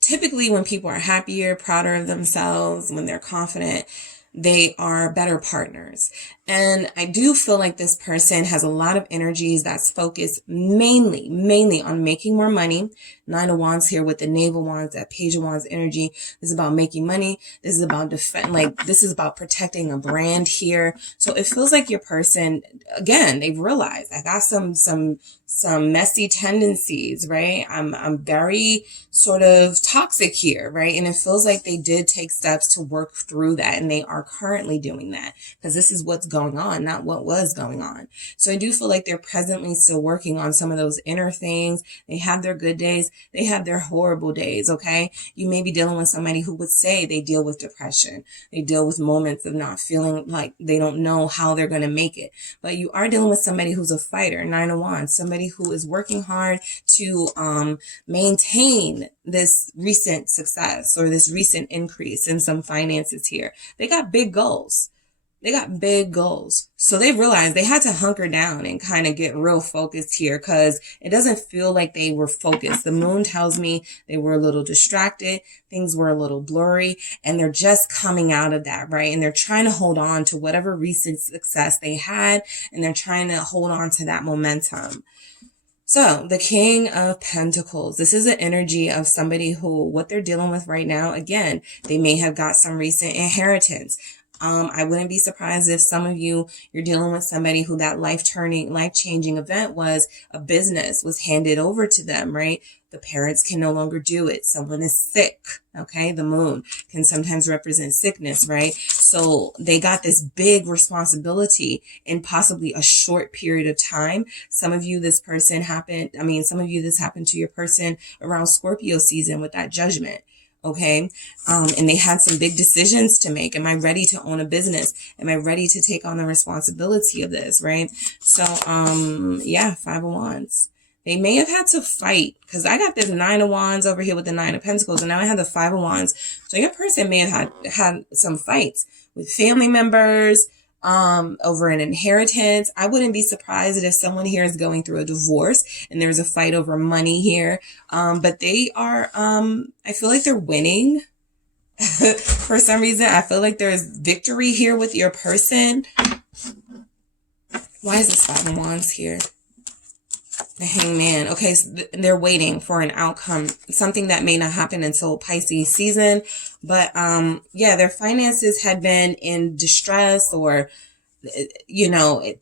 typically when people are happier, prouder of themselves, when they're confident, they are better partners. And I do feel like this person has a lot of energies that's focused mainly on making more money. Nine of Wands here with the Knave of Wands, that Page of Wands energy. This is about making money. This is about this is about protecting a brand here. So it feels like your person, again, they've realized I got some messy tendencies, right? I'm very sort of toxic here, right? And it feels like they did take steps to work through that, and they are currently doing that because this is what's going on, not what was going on. So I do feel like they're presently still working on some of those inner things. They have their good days. They have their horrible days. Okay. You may be dealing with somebody who would say they deal with depression. They deal with moments of not feeling like they don't know how they're going to make it, but you are dealing with somebody who's a fighter. Nine of Wands, somebody who is working hard to, maintain this recent success or this recent increase in some finances here. They got big goals. They got big goals. So they realized they had to hunker down and kind of get real focused here because it doesn't feel like they were focused. The moon tells me they were a little distracted. Things were a little blurry, and they're just coming out of that, right? And they're trying to hold on to whatever recent success they had, and they're trying to hold on to that momentum. So the King of Pentacles, this is an energy of somebody who, what they're dealing with right now, again, they may have got some recent inheritance. I wouldn't be surprised if some of you're dealing with somebody who that life-changing event was a business was handed over to them, right? The parents can no longer do it. Someone is sick. Okay. The moon can sometimes represent sickness, right? So they got this big responsibility in possibly a short period of time. Some of you, this happened to your person around Scorpio season with that judgment. Okay. And they had some big decisions to make. Am I ready to own a business? Am I ready to take on the responsibility of this? Right. So, Five of Wands. They may have had to fight because I got this Nine of Wands over here with the Nine of Pentacles, and now I have the Five of Wands. So your person may have had some fights with family members, over an inheritance. I wouldn't be surprised if someone here is going through a divorce and there's a fight over money here. But they are, I feel like they're winning. For some reason, I feel like there's victory here with your person. Why is this Five of Wands here? The Hangman. Okay, so they're waiting for an outcome, something that may not happen until Pisces season. But their finances had been in distress, or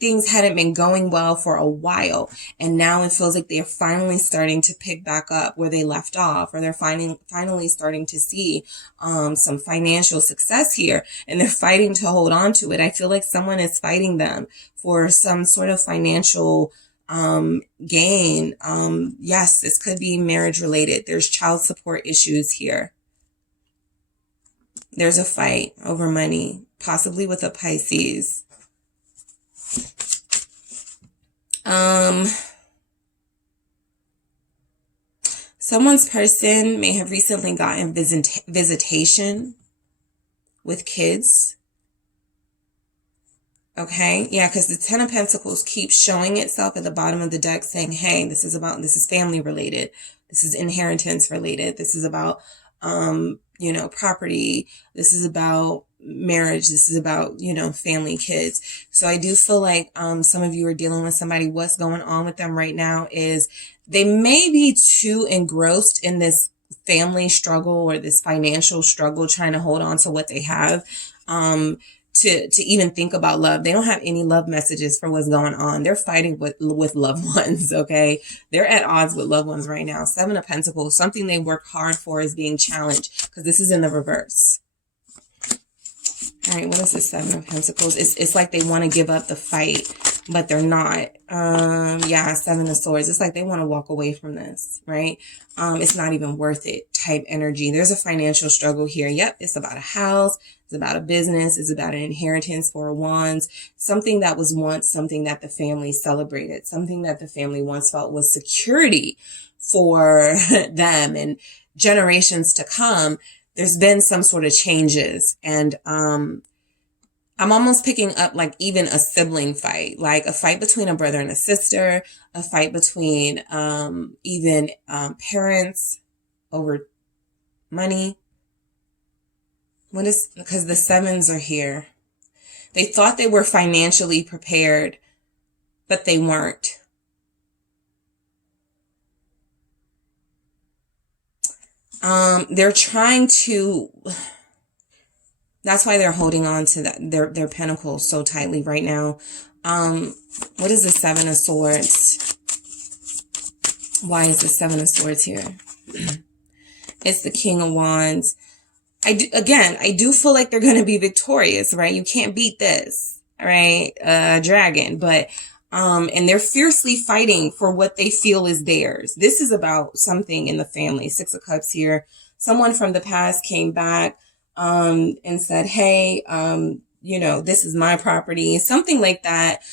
things hadn't been going well for a while, and now it feels like they're finally starting to pick back up where they left off, or they're finally starting to see some financial success here, and they're fighting to hold on to it. I feel like someone is fighting them for some sort of financial gain. Yes, this could be marriage related. There's child support issues here. There's a fight over money, possibly with a Pisces. Someone's person may have recently gotten visitation with kids. Okay, yeah, because the Ten of Pentacles keeps showing itself at the bottom of the deck saying, hey, this is family related. This is inheritance related. This is about, property. This is about marriage. This is about, family, kids. So I do feel like some of you are dealing with somebody. What's going on with them right now is they may be too engrossed in this family struggle or this financial struggle, trying to hold on to what they have. To even think about love. They don't have any love messages for what's going on. They're fighting with loved ones, okay? They're at odds with loved ones right now. Seven of Pentacles, something they work hard for is being challenged because this is in the reverse. All right, what is this Seven of Pentacles? It's like they want to give up the fight, but they're not. Seven of Swords. It's like they want to walk away from this, right? It's not even worth it type energy. There's a financial struggle here. Yep, it's about a house. It's about a business. It's about an inheritance. Four of Wands. Something that was once something that the family celebrated. Something that the family once felt was security for them and generations to come. There's been some sort of changes, and I'm almost picking up like even a sibling fight, like a fight between a brother and a sister, a fight between parents over money. Because the sevens are here. They thought they were financially prepared, but they weren't. They're trying to, that's why they're holding on to their pentacles so tightly right now. What is the Seven of Swords? Why is the Seven of Swords here? It's the King of Wands. I do feel like they're going to be victorious, right? You can't beat this, right? Dragon, but and they're fiercely fighting for what they feel is theirs. This is about something in the family. Six of Cups here. Someone from the past came back and said, hey, this is my property, something like that.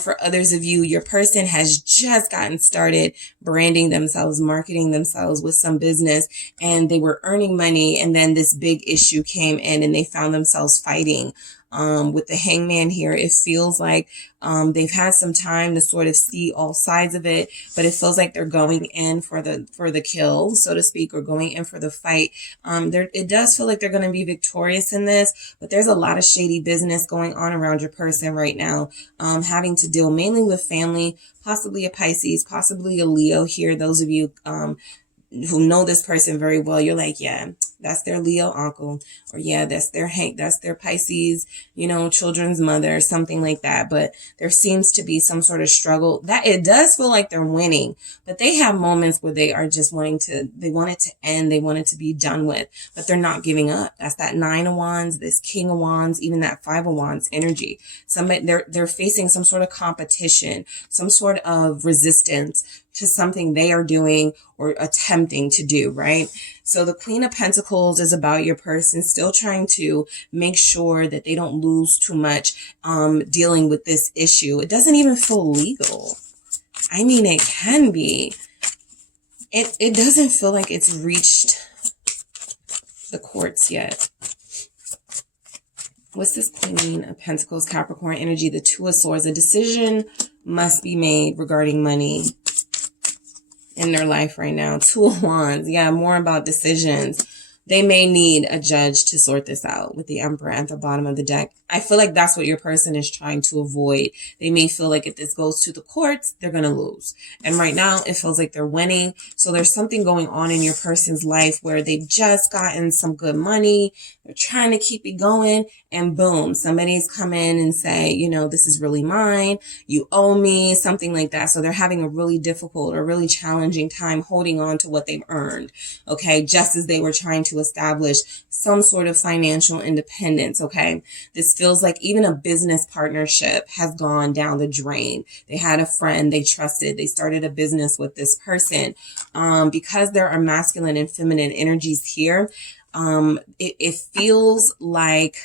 For others of you, your person has just gotten started branding themselves, marketing themselves with some business, and they were earning money. And then this big issue came in and they found themselves fighting. With the Hangman here, it feels like they've had some time to sort of see all sides of it, but it feels like they're going in for the kill, so to speak, or going in for the fight. It does feel like they're going to be victorious in this, but there's a lot of shady business going on around your person right now, having to deal mainly with family, possibly a Pisces, possibly a Leo here. Those of you who know this person very well, you're like, yeah, that's their Leo uncle, or yeah, that's their Pisces, children's mother, something like that. But there seems to be some sort of struggle that it does feel like they're winning, but they have moments where they are just they want it to end. They want it to be done with, but they're not giving up. That's that Nine of Wands, this King of Wands, even that Five of Wands energy. They're facing some sort of competition, some sort of resistance to something they are doing or attempting to do, right? So the Queen of Pentacles is about your person still trying to make sure that they don't lose too much dealing with this issue. It doesn't even feel legal. I mean, it can be. It doesn't feel like it's reached the courts yet. What's this Queen of Pentacles, Capricorn energy? The Two of Swords. A decision must be made regarding money in their life right now. Two of Wands. Yeah, more about decisions. They may need a judge to sort this out with the Emperor at the bottom of the deck. I feel like that's what your person is trying to avoid. They may feel like if this goes to the courts, they're going to lose. And right now it feels like they're winning. So there's something going on in your person's life where they've just gotten some good money. They're trying to keep it going, and boom, somebody's come in and say, this is really mine. You owe me, something like that. So they're having a really difficult or really challenging time holding on to what they've earned. Okay. Just as they were trying to establish some sort of financial independence. Okay. This feels like even a business partnership has gone down the drain. They had a friend they trusted. They started a business with this person. Because there are masculine and feminine energies here, it feels like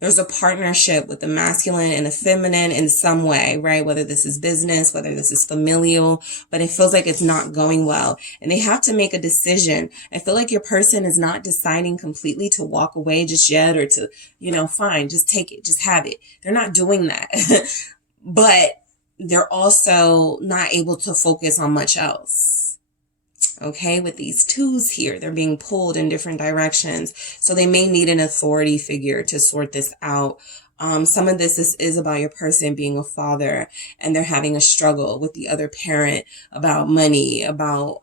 There's a partnership with the masculine and the feminine in some way, right? Whether this is business, whether this is familial, but it feels like it's not going well. And they have to make a decision. I feel like your person is not deciding completely to walk away just yet, or to, fine, just take it, just have it. They're not doing that. But they're also not able to focus on much else. Okay, with these twos here, they're being pulled in different directions. So they may need an authority figure to sort this out. Some of this is about your person being a father, and they're having a struggle with the other parent about money, about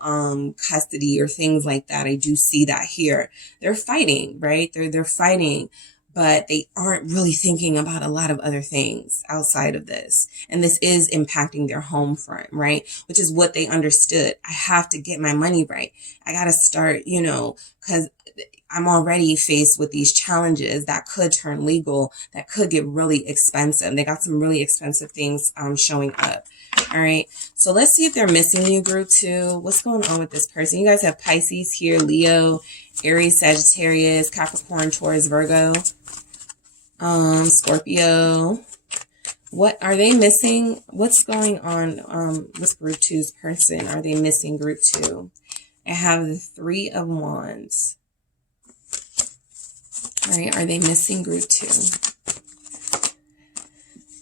custody, or things like that. I do see that here. They're fighting, right? They're fighting, but they aren't really thinking about a lot of other things outside of this. And this is impacting their home front, right? Which is what they understood. I have to get my money right. I got to start, because I'm already faced with these challenges that could turn legal, that could get really expensive. They got some really expensive things showing up. All right. So let's see if they're missing you, group 2. What's going on with this person? You guys have Pisces here, Leo, Aries, Sagittarius, Capricorn, Taurus, Virgo, Scorpio. What are they missing? What's going on with group 2's person? Are they missing group 2? I have the 3 of Wands. All right. Are they missing group 2?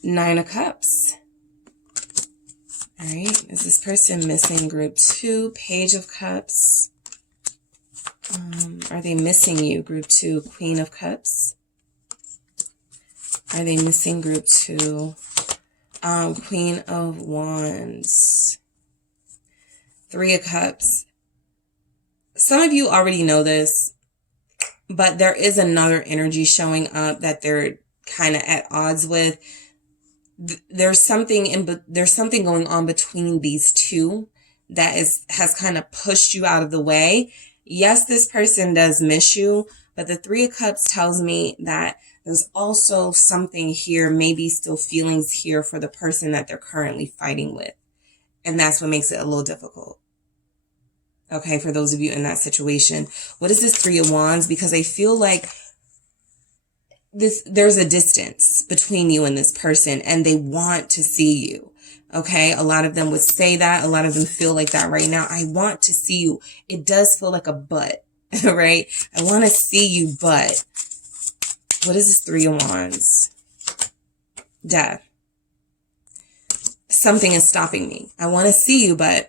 9 of Cups. All right. Is this person missing group 2? Page of Cups. Are they missing you, group 2? Queen of Cups. Are they missing group 2? Queen of Wands. 3 of Cups. Some of you already know this, but there is another energy showing up that they're kind of at odds with. There's something going on between these two that has kind of pushed you out of the way. Yes, this person does miss you, but the 3 of Cups tells me that there's also something here, maybe still feelings here for the person that they're currently fighting with. And that's what makes it a little difficult. Okay, for those of you in that situation. What is this 3 of Wands? Because I feel like there's a distance between you and this person, and they want to see you. Okay, a lot of them would say that. A lot of them feel like that right now. I want to see you. It does feel like a but, right? I want to see you, but what is this 3 of Wands? Death. Something is stopping me. I want to see you, but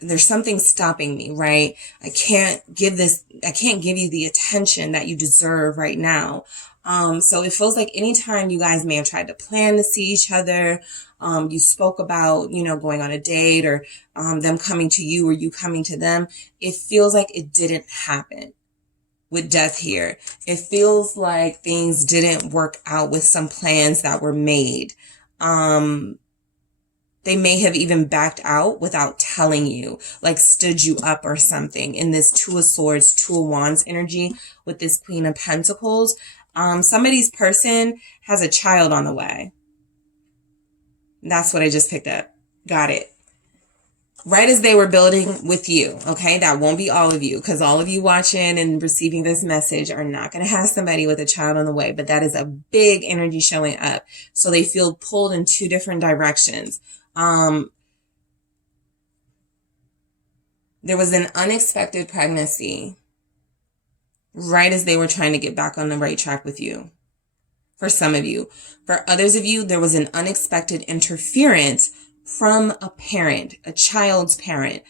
there's something stopping me, right? I can't give you the attention that you deserve right now. So it feels like anytime you guys may have tried to plan to see each other, you spoke about, going on a date, or them coming to you or you coming to them, it feels like it didn't happen. With Death here, it feels like things didn't work out with some plans that were made. They may have even backed out without telling you, like stood you up or something. In this 2 of Swords, 2 of Wands energy with this Queen of Pentacles, somebody's person has a child on the way. That's what I just picked up. Got it. Right as they were building with you, okay? That won't be all of you, because all of you watching and receiving this message are not going to have somebody with a child on the way, but that is a big energy showing up. So they feel pulled in 2 different directions. There was an unexpected pregnancy right as they were trying to get back on the right track with you. For some of you. For others of you, there was an unexpected interference from a parent, a child's parent,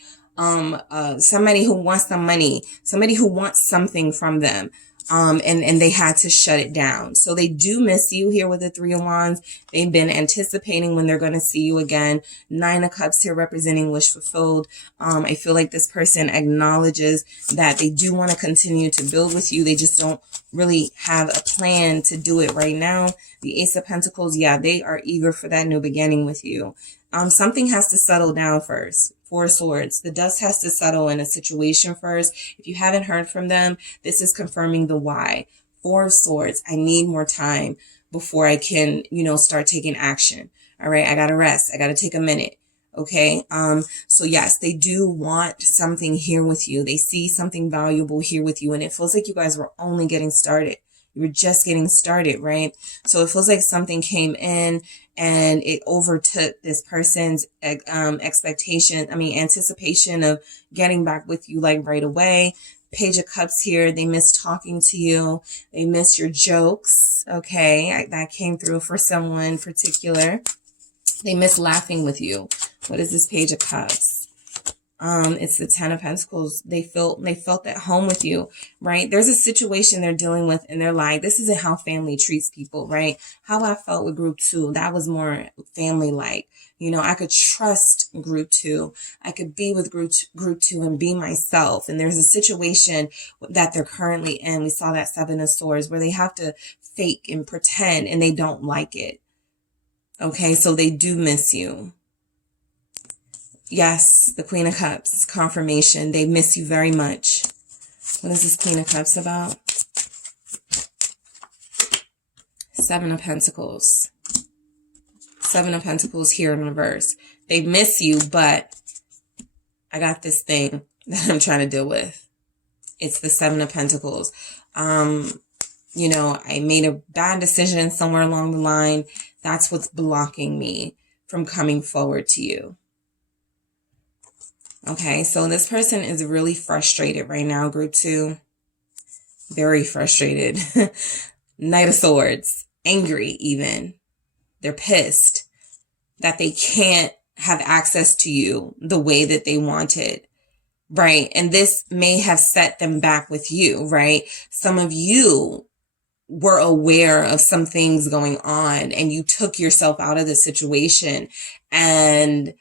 somebody who wants some money, somebody who wants something from them. And they had to shut it down. So they do miss you here with the 3 of Wands. They've been anticipating when they're going to see you again. 9 of Cups here representing wish fulfilled. I feel like this person acknowledges that they do want to continue to build with you. They just don't really have a plan to do it right now. The Ace of Pentacles, yeah, they are eager for that new beginning with you. Something has to settle down first. 4 of Swords. The dust has to settle in a situation first. If you haven't heard from them, this is confirming the why. 4 of Swords. I need more time before I can, start taking action. All right. I got to rest. I got to take a minute. Okay. So yes, they do want something here with you. They see something valuable here with you. And it feels like you guys were only getting started. You were just getting started, right? So it feels like something came in and it overtook this person's anticipation of getting back with you like right away. Page of Cups here. They miss talking to you. They miss your jokes. Okay. That came through for someone particular. They miss laughing with you. What is this Page of Cups? It's the Ten of Pentacles. They felt at home with you, right? There's a situation they're dealing with and they're like, this isn't how family treats people, right? How I felt with group 2, that was more family-like. You know, I could trust group 2. I could be with group 2 and be myself. And there's a situation that they're currently in. We saw that Seven of Swords where they have to fake and pretend and they don't like it. Okay, so they do miss you. Yes, the Queen of Cups, confirmation. They miss you very much. What is this Queen of Cups about? Seven of Pentacles. Seven of Pentacles here in reverse. They miss you, but I got this thing that I'm trying to deal with. It's the Seven of Pentacles. You know, I made a bad decision somewhere along the line. That's what's blocking me from coming forward to you. Okay, so this person is really frustrated right now, group 2. Very frustrated. Knight of Swords. Angry even. They're pissed that they can't have access to you the way that they wanted. Right? And this may have set them back with you, right? Some of you were aware of some things going on and you took yourself out of the situation, and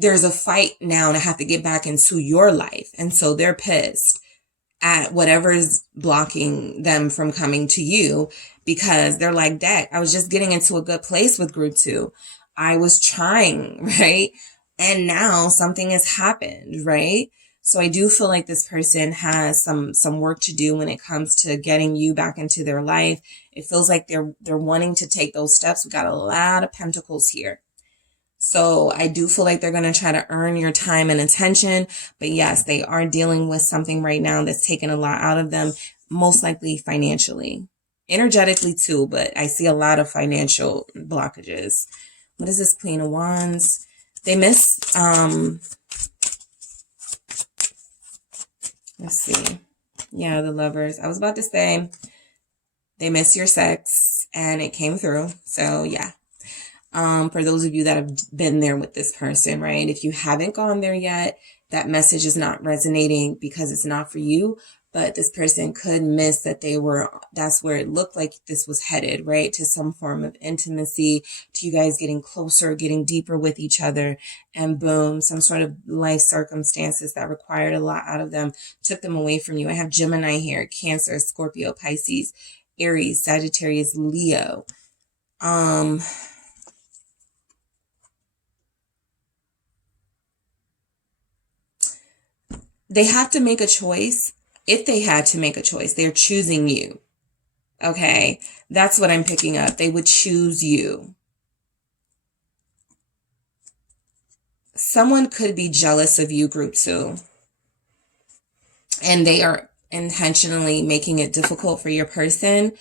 there's a fight now to have to get back into your life. And so they're pissed at whatever's blocking them from coming to you, because they're like, Dad, I was just getting into a good place with group 2. I was trying, right? And now something has happened, right? So I do feel like this person has some work to do when it comes to getting you back into their life. It feels like they're wanting to take those steps. We got a lot of pentacles here. So I do feel like they're going to try to earn your time and attention. But yes, they are dealing with something right now that's taken a lot out of them, most likely financially. Energetically too, but I see a lot of financial blockages. What is this Queen of Wands? They miss, let's see. Yeah, the Lovers. I was about to say they miss your sex, and it came through. So yeah. For those of you that have been there with this person, right? If you haven't gone there yet, that message is not resonating because it's not for you, but this person could miss that that's where it looked like this was headed, right? To some form of intimacy, to you guys getting closer, getting deeper with each other, and boom, some sort of life circumstances that required a lot out of them took them away from you. I have Gemini here, Cancer, Scorpio, Pisces, Aries, Sagittarius, Leo. They have to make a choice. If they had to make a choice, they're choosing you. Okay. That's what I'm picking up. They would choose you. Someone could be jealous of you, group 2. And they are intentionally making it difficult for your person.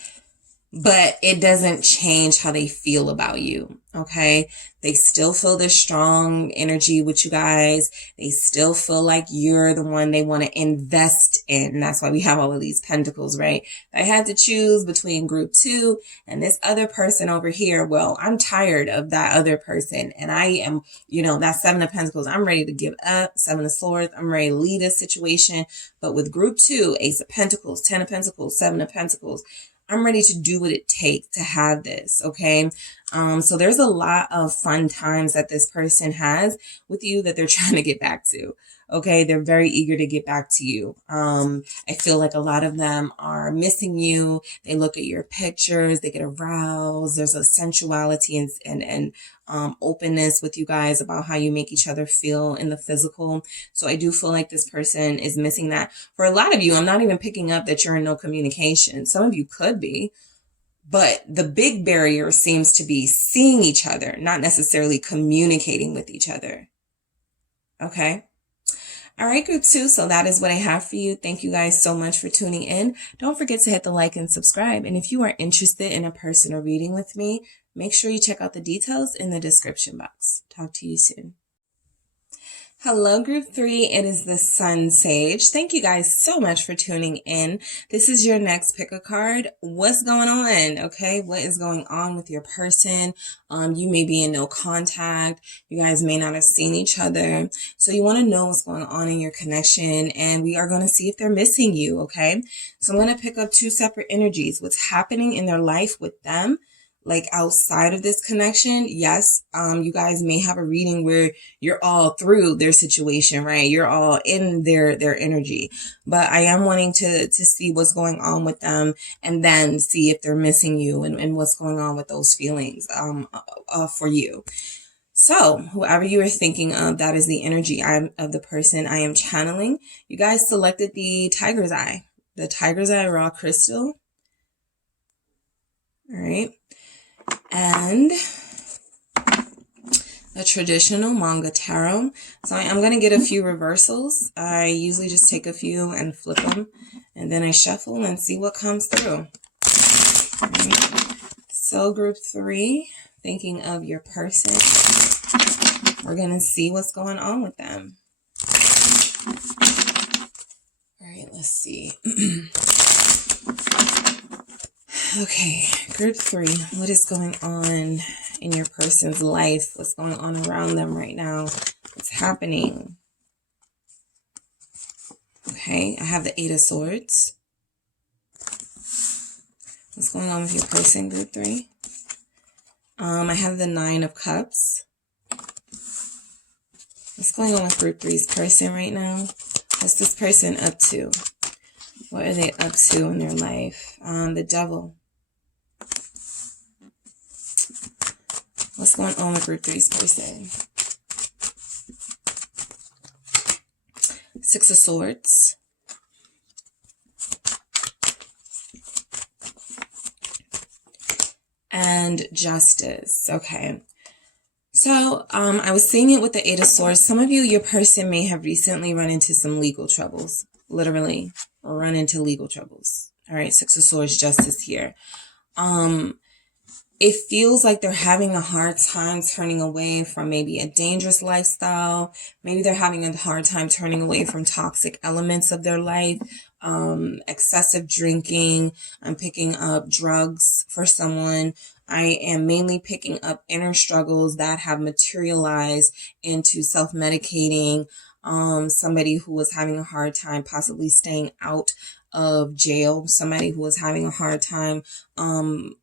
But it doesn't change how they feel about you, okay? They still feel this strong energy with you guys. They still feel like you're the one they want to invest in. And that's why we have all of these pentacles, right? I had to choose between group 2 and this other person over here. Well, I'm tired of that other person. And I am, that Seven of Pentacles. I'm ready to give up. Seven of Swords. I'm ready to leave this situation. But with group 2, Ace of Pentacles, Ten of Pentacles, Seven of Pentacles, I'm ready to do what it takes to have this, okay? So there's a lot of fun times that this person has with you that they're trying to get back to, okay? They're very eager to get back to you. I feel like a lot of them are missing you. They look at your pictures, they get aroused. There's a sensuality and openness with you guys about how you make each other feel in the physical. So I do feel like this person is missing that. For a lot of you, I'm not even picking up that you're in no communication. Some of you could be, but the big barrier seems to be seeing each other, not necessarily communicating with each other. Okay. All right, group 2. So that is what I have for you. Thank you guys so much for tuning in. Don't forget to hit the like and subscribe. And if you are interested in a personal reading with me, make sure you check out the details in the description box. Talk to you soon. Hello, group 3. It is the Sun Sage. Thank you guys so much for tuning in. This is your next pick a card. What's going on? Okay. What is going on with your person? You may be in no contact. You guys may not have seen each other. So you want to know what's going on in your connection, and we are going to see if they're missing you. Okay. So I'm going to pick up 2 separate energies. What's happening in their life with them, like outside of this connection. Yes, you guys may have a reading where you're all through their situation, right? You're all in their energy. But I am wanting to see what's going on with them, and then see if they're missing you, and what's going on with those feelings for you. So whoever you are thinking of, that is the energy of the person I am channeling. You guys selected the Tiger's Eye, raw crystal. All right. And a traditional manga tarot. So I'm going to get a few reversals. I usually just take a few and flip them, and then I shuffle and see what comes through. Right. So group 3, thinking of your person. We're going to see what's going on with them. All right, let's see. Okay, group 3, what is going on in your person's life? What's going on around them right now? What's happening? Okay, I have the 8 of Swords. What's going on with your person, group 3? I have the 9 of Cups. What's going on with group 3's person right now? What's this person up to? What are they up to in their life? The Devil. What's going on with group 3's person? 6 of Swords. And Justice. Okay. So, I was seeing it with the 8 of Swords. Some of you, your person may have recently run into some legal troubles. Literally run into legal troubles. All right. 6 of Swords, Justice here. It feels like they're having a hard time turning away from maybe a dangerous lifestyle. Maybe they're having a hard time turning away from toxic elements of their life. Excessive drinking. I'm picking up drugs for someone. I am mainly picking up inner struggles that have materialized into self-medicating. Somebody who was having a hard time possibly staying out of jail, somebody who is having a hard time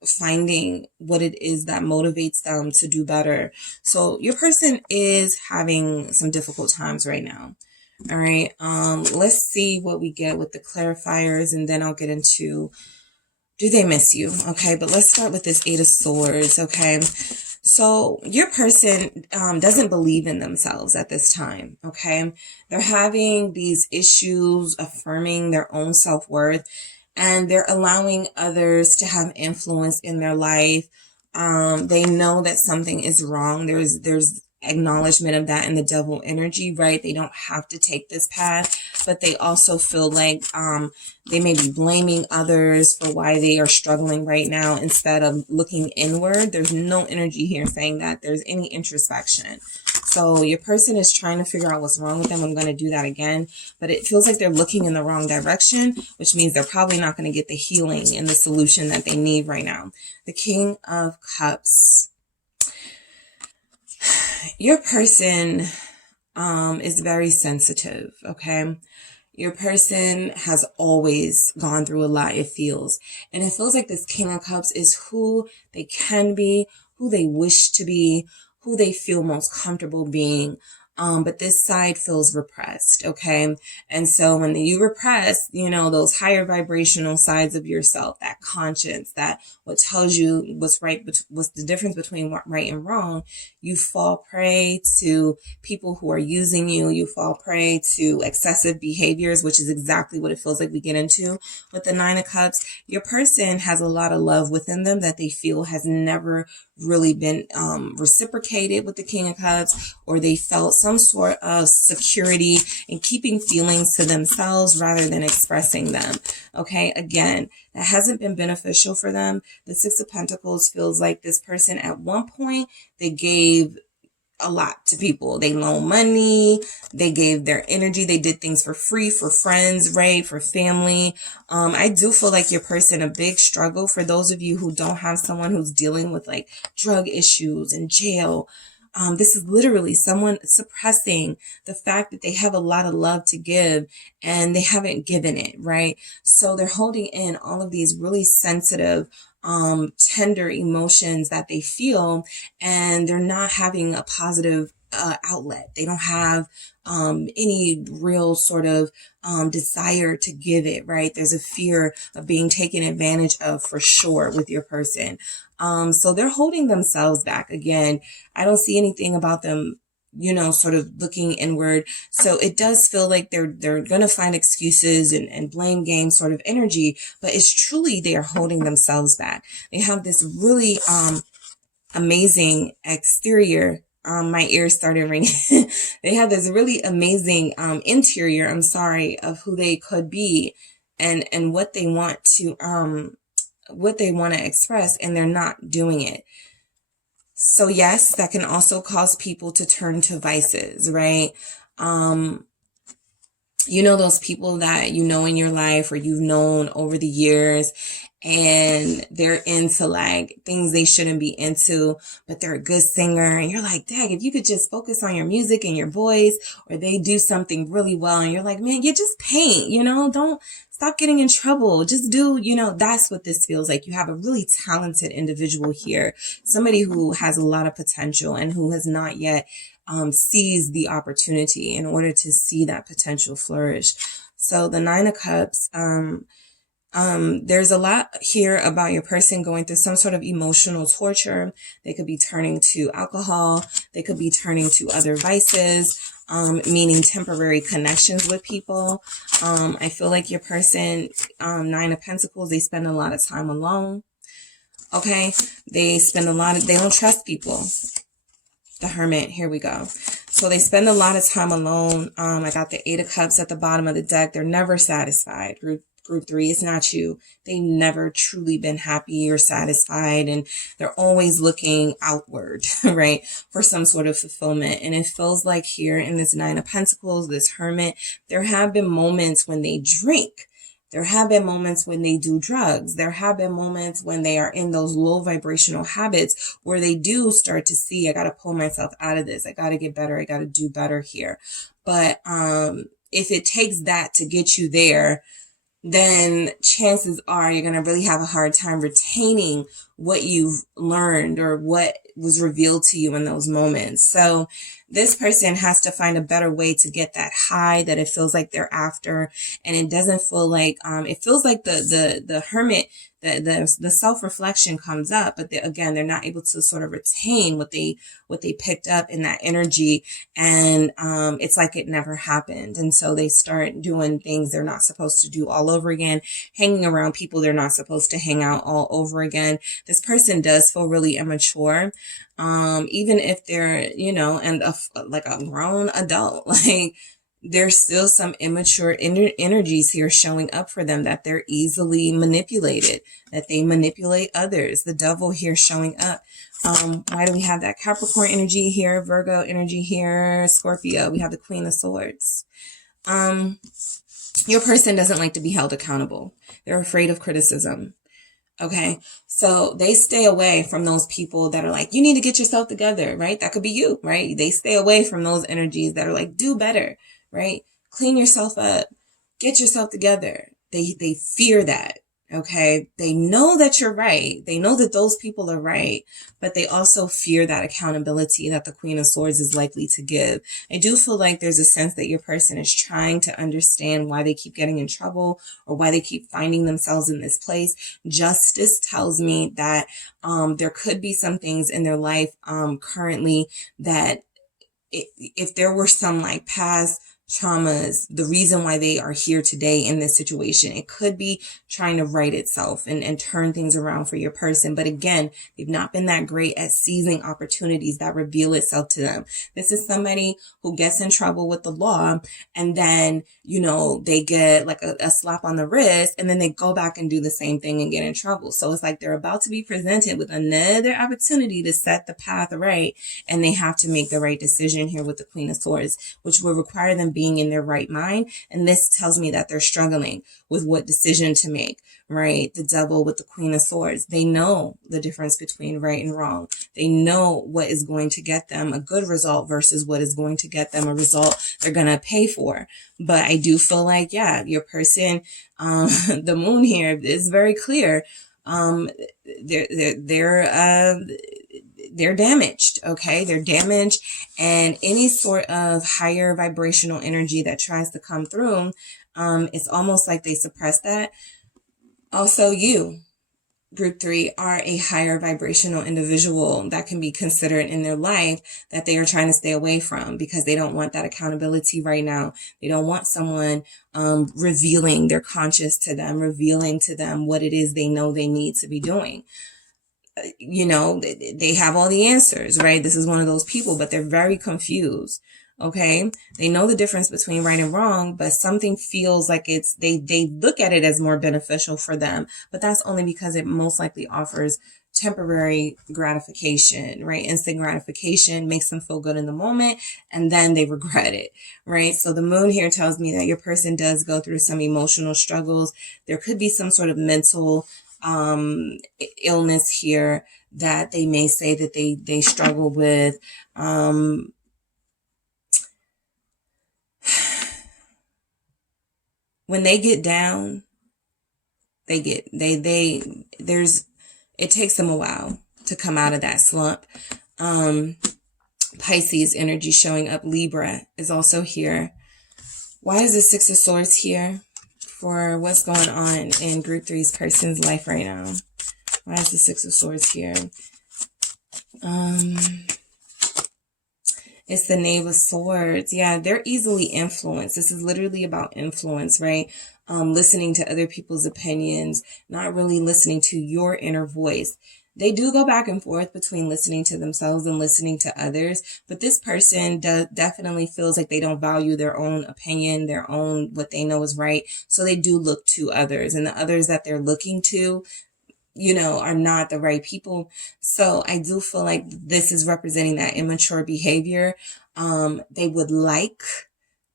finding what it is that motivates them to do better. So your person is having some difficult times right now. All right. Let's see what we get with the clarifiers, and then I'll get into, do they miss you? Okay, but let's start with this 8 of Swords. Okay. So your person doesn't believe in themselves at this time, okay? They're having these issues affirming their own self-worth, and they're allowing others to have influence in their life. They know that something is wrong. There's acknowledgement of that in the Devil energy, right? They don't have to take this path, but they also feel like they may be blaming others for why they are struggling right now instead of looking inward. There's no energy here saying that there's any introspection. So your person is trying to figure out what's wrong with them. I'm going to do that again, but it feels like they're looking in the wrong direction, which means they're probably not going to get the healing and the solution that they need right now. The King of Cups. Your person is very sensitive, okay? Your person has always gone through a lot, it feels. And it feels like this King of Cups is who they can be, who they wish to be, who they feel most comfortable being. But this side feels repressed, okay? And so when you repress, you know, those higher vibrational sides of yourself, that conscience, that what tells you what's right, what's the difference between right and wrong, you fall prey to people who are using you. You fall prey to excessive behaviors, which is exactly what it feels like we get into with the 9 of Cups. Your person has a lot of love within them that they feel has never really been reciprocated with the King of Cups, or they felt some sort of security in keeping feelings to themselves rather than expressing them. Okay, again, that hasn't been beneficial for them. The Six of Pentacles feels like this person at one point, they gave a lot to people. They loaned money, they gave their energy, they did things for free for friends, right? For family. I do feel like your person, a big struggle for those of you who don't have someone who's dealing with like drug issues and jail. This is literally someone suppressing the fact that they have a lot of love to give and they haven't given it, right? So they're holding in all of these really sensitive, tender emotions that they feel, and they're not having a positive outlet. They don't have any real sort of desire to give it, right? There's a fear of being taken advantage of for sure with your person. So they're holding themselves back. Again, I don't see anything about them, sort of looking inward. So it does feel like they're going to find excuses and blame game sort of energy, but it's truly they are holding themselves back. They have this really amazing exterior. My ears started ringing. They have this really amazing interior, of who they could be and what they want to express, and they're not doing it. So yes, that can also cause people to turn to vices, right? Those people that in your life or you've known over the years, and they're into like things they shouldn't be into, but they're a good singer. And you're like, dang, if you could just focus on your music and your voice, or they do something really well. And you're like, man, you just paint, don't stop getting in trouble. Just do, that's what this feels like. You have a really talented individual here, somebody who has a lot of potential and who has not yet seized the opportunity in order to see that potential flourish. So the Nine of Cups, there's a lot here about your person going through some sort of emotional torture. They could be turning to alcohol. They could be turning to other vices, meaning temporary connections with people. I feel like your person, Nine of Pentacles, they spend a lot of time alone. Okay. They don't trust people. The Hermit, here we go. So they spend a lot of time alone. I got the Eight of Cups at the bottom of the deck. They're never satisfied. Group 3, it's not you. They've never truly been happy or satisfied, and they're always looking outward, right, for some sort of fulfillment. And it feels like here in this Nine of Pentacles, this Hermit, there have been moments when they drink. There have been moments when they do drugs. There have been moments when they are in those low vibrational habits where they do start to see, I got to pull myself out of this. I got to get better. I got to do better here. But if it takes that to get you there, then chances are you're going to really have a hard time retaining what you've learned or what was revealed to you in those moments. So this person has to find a better way to get that high that it feels like they're after. And it doesn't feel like, it feels like the Hermit, the self-reflection comes up, but again, they're not able to sort of retain what they picked up in that energy. And, it's like it never happened. And so they start doing things they're not supposed to do all over again, hanging around people they're not supposed to hang out all over again. This person does feel really immature. Even if they're, like a grown adult, like there's still some immature energies here showing up for them, that they're easily manipulated, that they manipulate others. The Devil here showing up. Why do we have that Capricorn energy here, Virgo energy here, Scorpio? We have the Queen of Swords. Your person doesn't like to be held accountable. They're afraid of criticism. Okay. So they stay away from those people that are like, you need to get yourself together, right? That could be you, right? They stay away from those energies that are like, do better, right? Clean yourself up, get yourself together. They fear that. Okay. They know that you're right. They know that those people are right, but they also fear that accountability that the Queen of Swords is likely to give. I do feel like there's a sense that your person is trying to understand why they keep getting in trouble or why they keep finding themselves in this place. Justice tells me that, there could be some things in their life, currently that if there were some like past traumas, the reason why they are here today in this situation. It could be trying to right itself and turn things around for your person. But again, they've not been that great at seizing opportunities that reveal itself to them. This is somebody who gets in trouble with the law, and then, they get like a slap on the wrist, and then they go back and do the same thing and get in trouble. So it's like they're about to be presented with another opportunity to set the path right, and they have to make the right decision here with the Queen of Swords, which will require them being in their right mind. And this tells me that they're struggling with what decision to make, right? The Devil with the Queen of Swords. They know the difference between right and wrong. They know what is going to get them a good result versus what is going to get them a result they're going to pay for. But I do feel like, your person, the moon here is very clear. They're damaged. Okay. They're damaged, and any sort of higher vibrational energy that tries to come through, it's almost like they suppress that. Also, you, Group 3, are a higher vibrational individual that can be considered in their life that they are trying to stay away from because they don't want that accountability right now. They don't want someone revealing their conscious to them, revealing to them what it is they know they need to be doing. They have all the answers, right? This is one of those people, but they're very confused. Okay. They know the difference between right and wrong, but something feels like they look at it as more beneficial for them, but that's only because it most likely offers temporary gratification, right? Instant gratification makes them feel good in the moment, and then they regret it, right? So the moon here tells me that your person does go through some emotional struggles. There could be some sort of mental illness here that they may say that they struggle with. When they get down, it takes them a while to come out of that slump. Pisces energy showing up. Libra is also here. Why is the Six of Swords here for what's going on in Group 3's person's life right now? Why is the Six of Swords here? It's the Knave of Swords. Yeah, they're easily influenced. This is literally about influence, right? Listening to other people's opinions, not really listening to your inner voice. They do go back and forth between listening to themselves and listening to others, but this person definitely feels like they don't value their own opinion, their own, what they know is right. So they do look to others, and the others that they're looking to, are not the right people. So I do feel like this is representing that immature behavior. They would like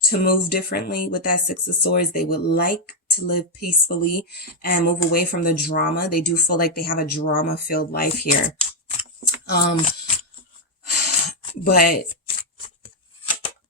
to move differently with that Six of Swords. They would like to live peacefully and move away from the drama. They do feel like they have a drama-filled life here. But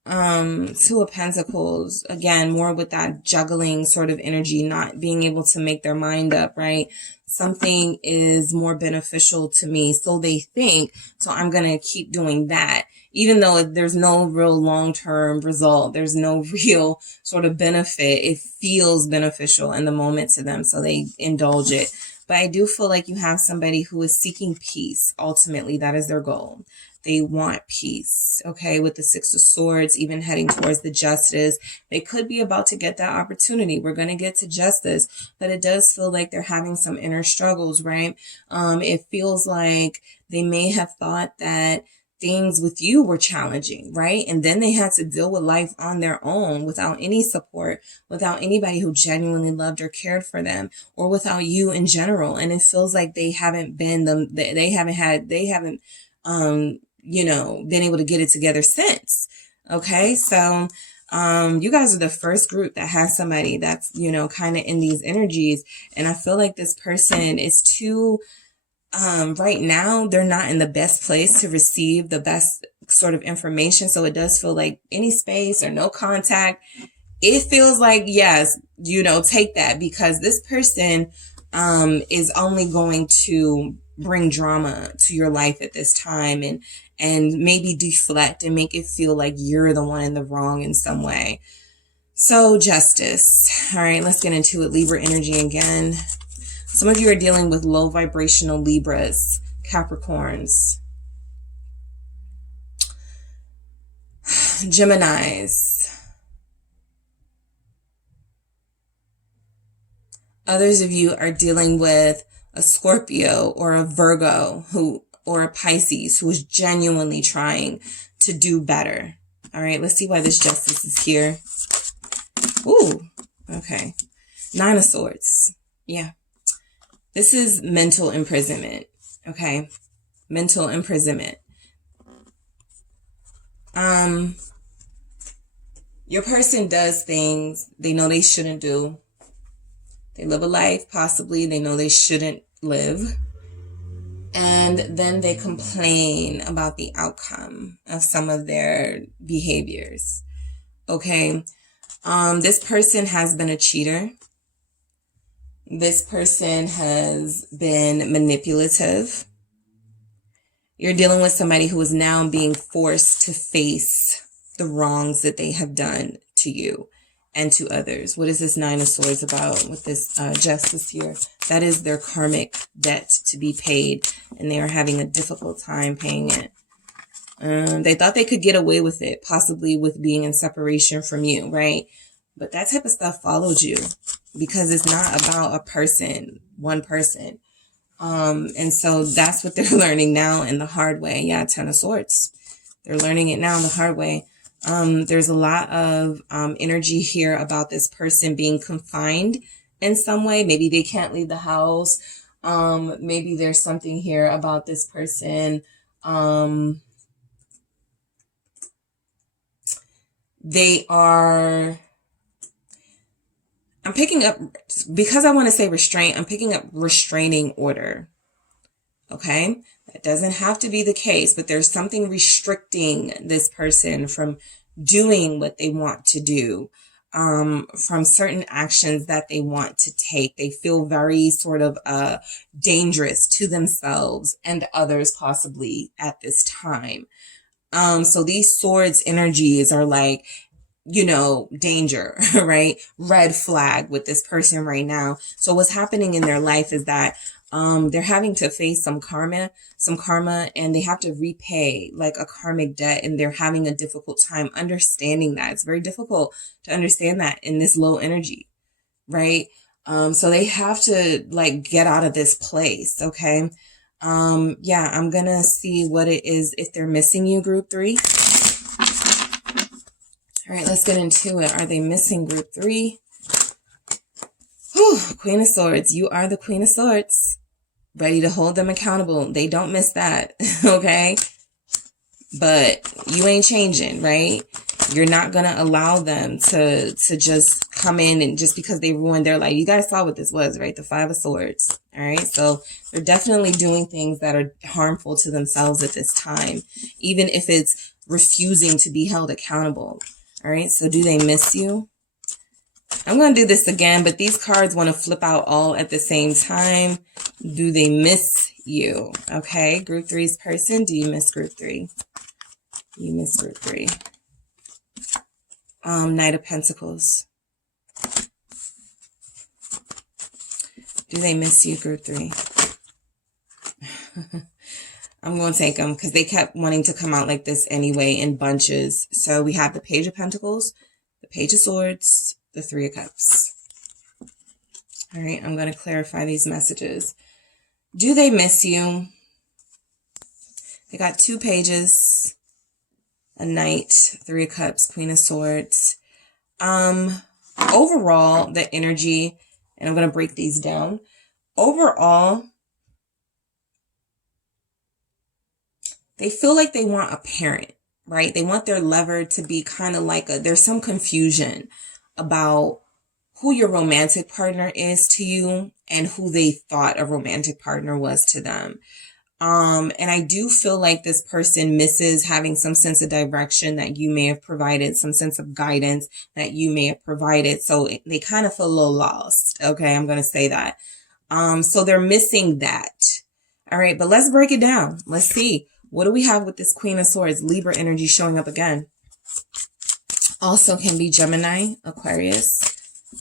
Two of Pentacles, again, more with that juggling sort of energy, not being able to make their mind up, right? Something is more beneficial to me, so they think, so I'm going to keep doing that. Even though there's no real long-term result, there's no real sort of benefit, it feels beneficial in the moment to them, so they indulge it. But I do feel like you have somebody who is seeking peace. Ultimately, that is their goal. They want peace, okay, with the Six of Swords, even heading towards the Justice. They could be about to get that opportunity. We're going to get to Justice, but it does feel like they're having some inner struggles, right? It feels like they may have thought that things with you were challenging, right? And then they had to deal with life on their own without any support, without anybody who genuinely loved or cared for them, or without you in general. And it feels like they haven't been been able to get it together since. Okay. So, you guys are the first group that has somebody that's, kind of in these energies. And I feel like this person is too, right now, they're not in the best place to receive the best sort of information. So it does feel like any space or no contact. It feels like, yes, take that, because this person, is only going to bring drama to your life at this time and maybe deflect and make it feel like you're the one in the wrong in some way. So Justice. All right, let's get into it. Libra energy again. Some of you are dealing with low vibrational Libras, Capricorns, Geminis, Others of you are dealing with a Scorpio or a Virgo or a Pisces who is genuinely trying to do better. All right, let's see why this Justice is here. Ooh, okay. 9 of Swords. Yeah. This is mental imprisonment. Okay. Mental imprisonment. Your person does things they know they shouldn't do. They live a life possibly they know they shouldn't live. And then they complain about the outcome of some of their behaviors. Okay. This person has been a cheater. This person has been manipulative. You're dealing with somebody who is now being forced to face the wrongs that they have done to you and to others. What is this 9 of Swords about with this Justice here? That is their karmic debt to be paid, and they are having a difficult time paying it. They thought they could get away with it, possibly with being in separation from you, right? But that type of stuff follows you because it's not about a person, one person. And so that's what they're learning now in the hard way. Yeah, 10 of Swords. They're learning it now the hard way. There's a lot of energy here about this person being confined in some way. Maybe they can't leave the house. Maybe there's something here about this person. They are, I'm picking up, because I want to say restraint, I'm picking up restraining order. Okay. That doesn't have to be the case, but there's something restricting this person from doing what they want to do, from certain actions that they want to take. They feel very sort of dangerous to themselves and others possibly at this time. So these swords energies are like, you know, danger, right? Red flag with this person right now. So what's happening in their life is that they're having to face some karma, and they have to repay like a karmic debt, and they're having a difficult time understanding that. It's very difficult to understand that in this low energy, right? So they have to like get out of this place, okay? Yeah, I'm gonna see what it is if they're missing you, group 3. All right, let's get into it. Are they missing group 3? Whew, Queen of Swords. You are the Queen of Swords. Ready to hold them accountable. They don't miss that, okay? But you ain't changing, right? You're not going to allow them to just come in and just because they ruined their life. You guys saw what this was, right? The 5 of Swords, all right? So they're definitely doing things that are harmful to themselves at this time, even if it's refusing to be held accountable, all right? So do they miss you? I'm going to do this again, but these cards want to flip out all at the same time. Do they miss you? Okay, group 3's person. Do you miss group 3? You miss group 3. Knight of Pentacles. Do they miss you, group 3? I'm going to take them because they kept wanting to come out like this anyway in bunches. So we have the Page of Pentacles, the Page of Swords, the 3 of Cups. All right, I'm going to clarify these messages. Do they miss you? They got 2 pages, a Knight, 3 of Cups, Queen of Swords. Overall, the energy, and I'm going to break these down. Overall, they feel like they want a parent, right? They want their lover to be kind of like there's some confusion about who your romantic partner is to you and who they thought a romantic partner was to them. And I do feel like this person misses having some sense of direction that you may have provided, some sense of guidance that you may have provided. So they kind of feel a little lost. Okay, I'm going to say that. So they're missing that. All right, but let's break it down. Let's see. What do we have with this Queen of Swords? Libra energy showing up again. Also can be Gemini, Aquarius.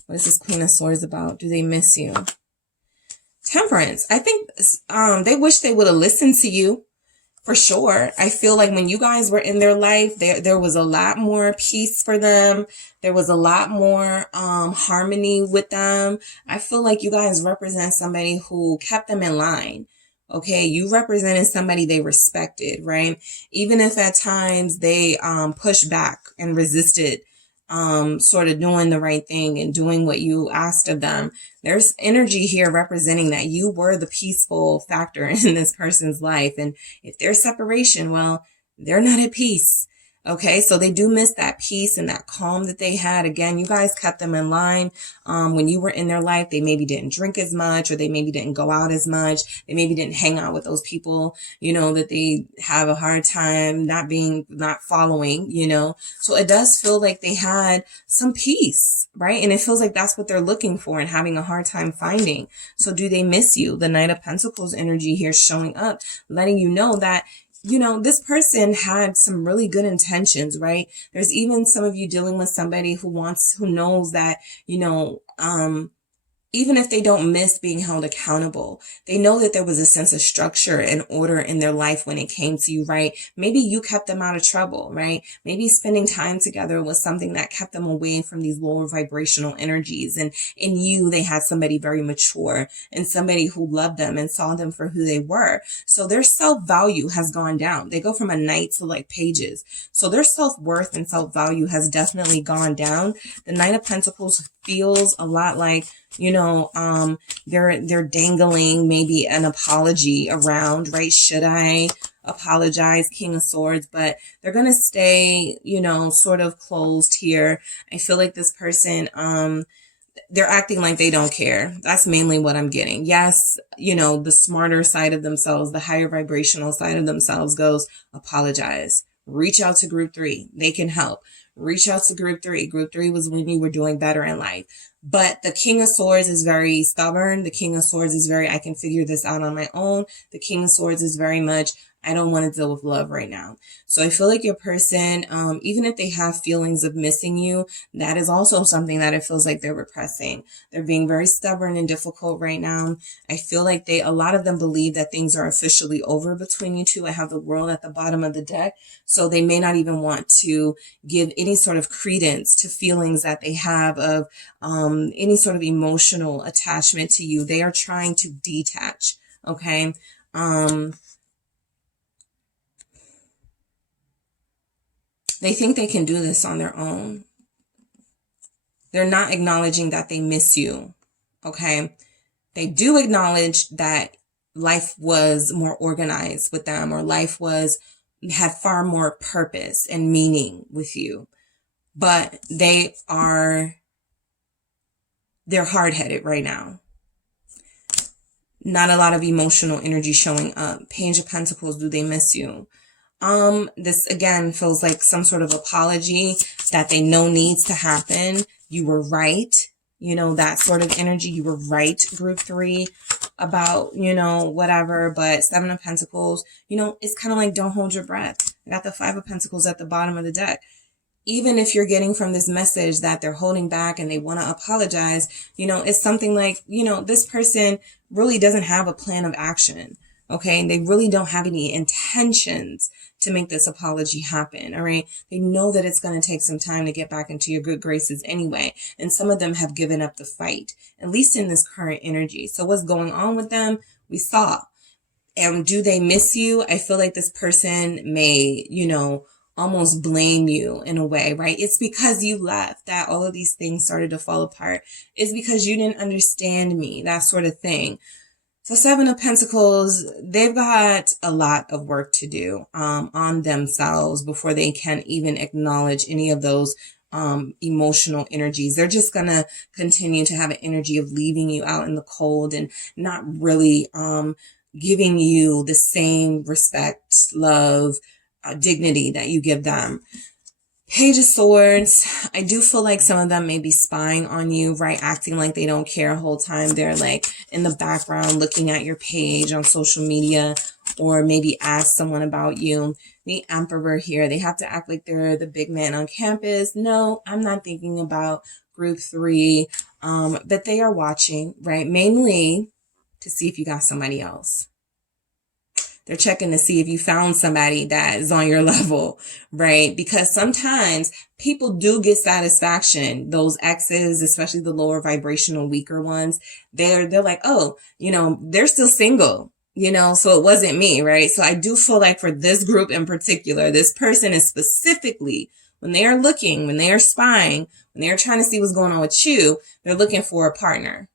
What is this Queen of Swords about? Do they miss you? Temperance. I think they wish they would have listened to you For sure. I feel like when you guys were in their life, there was a lot more peace for them. There was a lot more harmony with them. I feel like you guys represent somebody who kept them in line. Okay, you represented somebody they respected, right? Even if at times they pushed back and resisted sort of doing the right thing and doing what you asked of them. There's energy here representing that you were the peaceful factor in this person's life. And if there's separation, well, they're not at peace. Okay, so they do miss that peace and that calm that they had. Again, you guys kept them in line. When you were in their life, they maybe didn't drink as much, or they maybe didn't go out as much. They maybe didn't hang out with those people, that they have a hard time not following, So it does feel like they had some peace, right? And it feels like that's what they're looking for and having a hard time finding. So do they miss you? The Knight of Pentacles energy here showing up, letting you know that this person had some really good intentions, right? There's even some of you dealing with somebody who knows that, even if they don't miss being held accountable, they know that there was a sense of structure and order in their life when it came to you, right? Maybe you kept them out of trouble, right? Maybe spending time together was something that kept them away from these lower vibrational energies. And in you, they had somebody very mature and somebody who loved them and saw them for who they were. So their self-value has gone down. They go from a knight to like pages. So their self-worth and self-value has definitely gone down. The Knight of Pentacles feels a lot like, they're dangling maybe an apology around, right? Should I apologize? King of Swords, but they're going to stay, sort of closed here. I feel like this person, they're acting like they don't care. That's mainly what I'm getting. Yes, the smarter side of themselves, the higher vibrational side of themselves goes, apologize. Reach out to group 3. They can help. Reach out to group 3. Group 3 was when you were doing better in life. But the King of Swords is very stubborn. The King of Swords is I can figure this out on my own. The King of Swords is very much, I don't want to deal with love right now. So I feel like your person, even if they have feelings of missing you, that is also something that it feels like they're repressing. They're being very stubborn and difficult right now. I feel like a lot of them believe that things are officially over between you two. I have the World at the bottom of the deck. So they may not even want to give any sort of credence to feelings that they have of any sort of emotional attachment to you. They are trying to detach. Okay. They think they can do this on their own. They're not acknowledging that they miss you. Okay. They do acknowledge that life was more organized with them, or life had far more purpose and meaning with you. But they're hard-headed right now. Not a lot of emotional energy showing up. Page of Pentacles, do they miss you? This again feels like some sort of apology that they know needs to happen. You were right. That sort of energy. You were right, group 3, about, whatever. But 7 of Pentacles, it's kind of like, don't hold your breath. I got the 5 of Pentacles at the bottom of the deck. Even if you're getting from this message that they're holding back and they want to apologize, it's something like, this person really doesn't have a plan of action. Okay. And they really don't have any intentions to make this apology happen. All right. They know that it's going to take some time to get back into your good graces anyway. And some of them have given up the fight, at least in this current energy. So what's going on with them? We saw. And do they miss you? I feel like this person may, almost blame you in a way, right? It's because you left that all of these things started to fall apart. It's because you didn't understand me, that sort of thing. So 7 of Pentacles, they've got a lot of work to do on themselves before they can even acknowledge any of those emotional energies. They're just going to continue to have an energy of leaving you out in the cold and not really giving you the same respect, love, dignity that you give them. Page of Swords, I do feel like some of them may be spying on you, right? Acting like they don't care the whole time. They're like in the background looking at your page on social media, or maybe ask someone about you. The Emperor here, they have to act like they're the big man on campus. No, I'm not thinking about group 3, but they are watching, right? Mainly to see if you got somebody else. They're checking to see if you found somebody that is on your level, right? Because sometimes people do get satisfaction. Those exes, especially the lower vibrational, weaker ones, they're like, oh, they're still single, so it wasn't me, right? So I do feel like for this group in particular, this person is specifically, when they are looking, when they are spying, when they are trying to see what's going on with you, they're looking for a partner.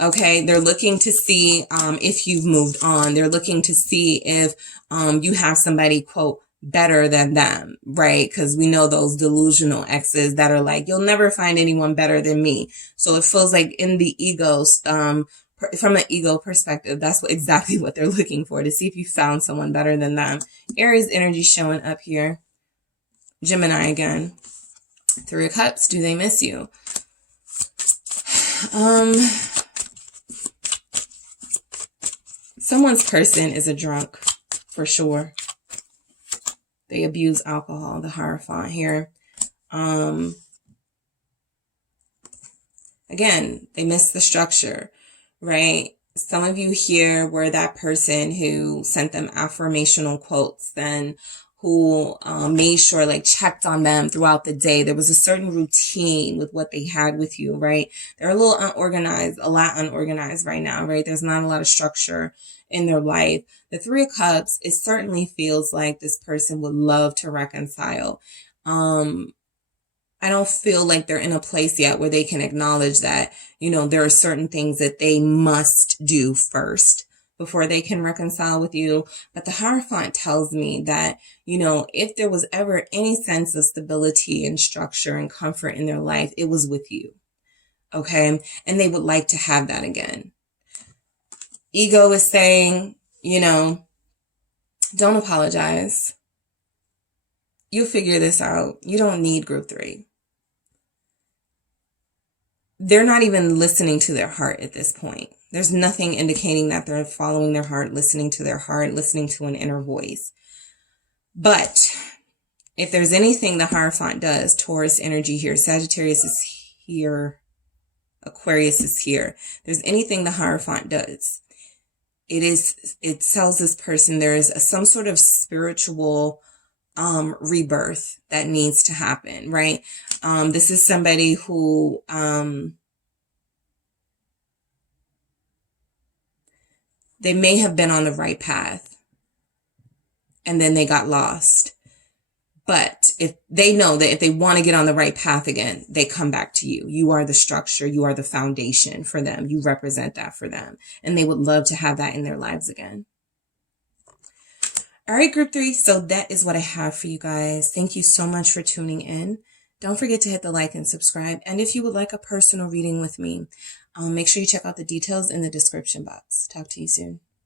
Okay, they're looking to see if you've moved on. They're looking to see if you have somebody, quote, better than them, right? Because we know those delusional exes that are like, you'll never find anyone better than me. So it feels like in the egos, from an ego perspective, that's exactly what they're looking for, to see if you found someone better than them. Aries energy showing up here. Gemini again. Three of Cups, do they miss you? Someone's person is a drunk, for sure. They abuse alcohol, the Hierophant here. Again, they miss the structure, right? Some of you here were that person who sent them affirmational quotes and who made sure, like, checked on them throughout the day. There was a certain routine with what they had with you, right? They're a little unorganized, a lot unorganized right now, right? There's not a lot of structure in their life. The Three of Cups, it certainly feels like this person would love to reconcile. I don't feel like they're in a place yet where they can acknowledge that, there are certain things that they must do first before they can reconcile with you. But the Hierophant tells me that, if there was ever any sense of stability and structure and comfort in their life, it was with you. Okay. And they would like to have that again. Ego is saying, don't apologize. You'll figure this out. You don't need group 3. They're not even listening to their heart at this point. There's nothing indicating that they're following their heart, listening to their heart, listening to an inner voice. But if there's anything the Hierophant does, Taurus energy here, Sagittarius is here, Aquarius is here. There's anything the Hierophant does, it tells this person there is some sort of spiritual rebirth that needs to happen, right? This is somebody who they may have been on the right path and then they got lost. But if they know that if they want to get on the right path again, they come back to you. You are the structure. You are the foundation for them. You represent that for them. And they would love to have that in their lives again. All right, group 3. So that is what I have for you guys. Thank you so much for tuning in. Don't forget to hit the like and subscribe. And if you would like a personal reading with me, make sure you check out the details in the description box. Talk to you soon.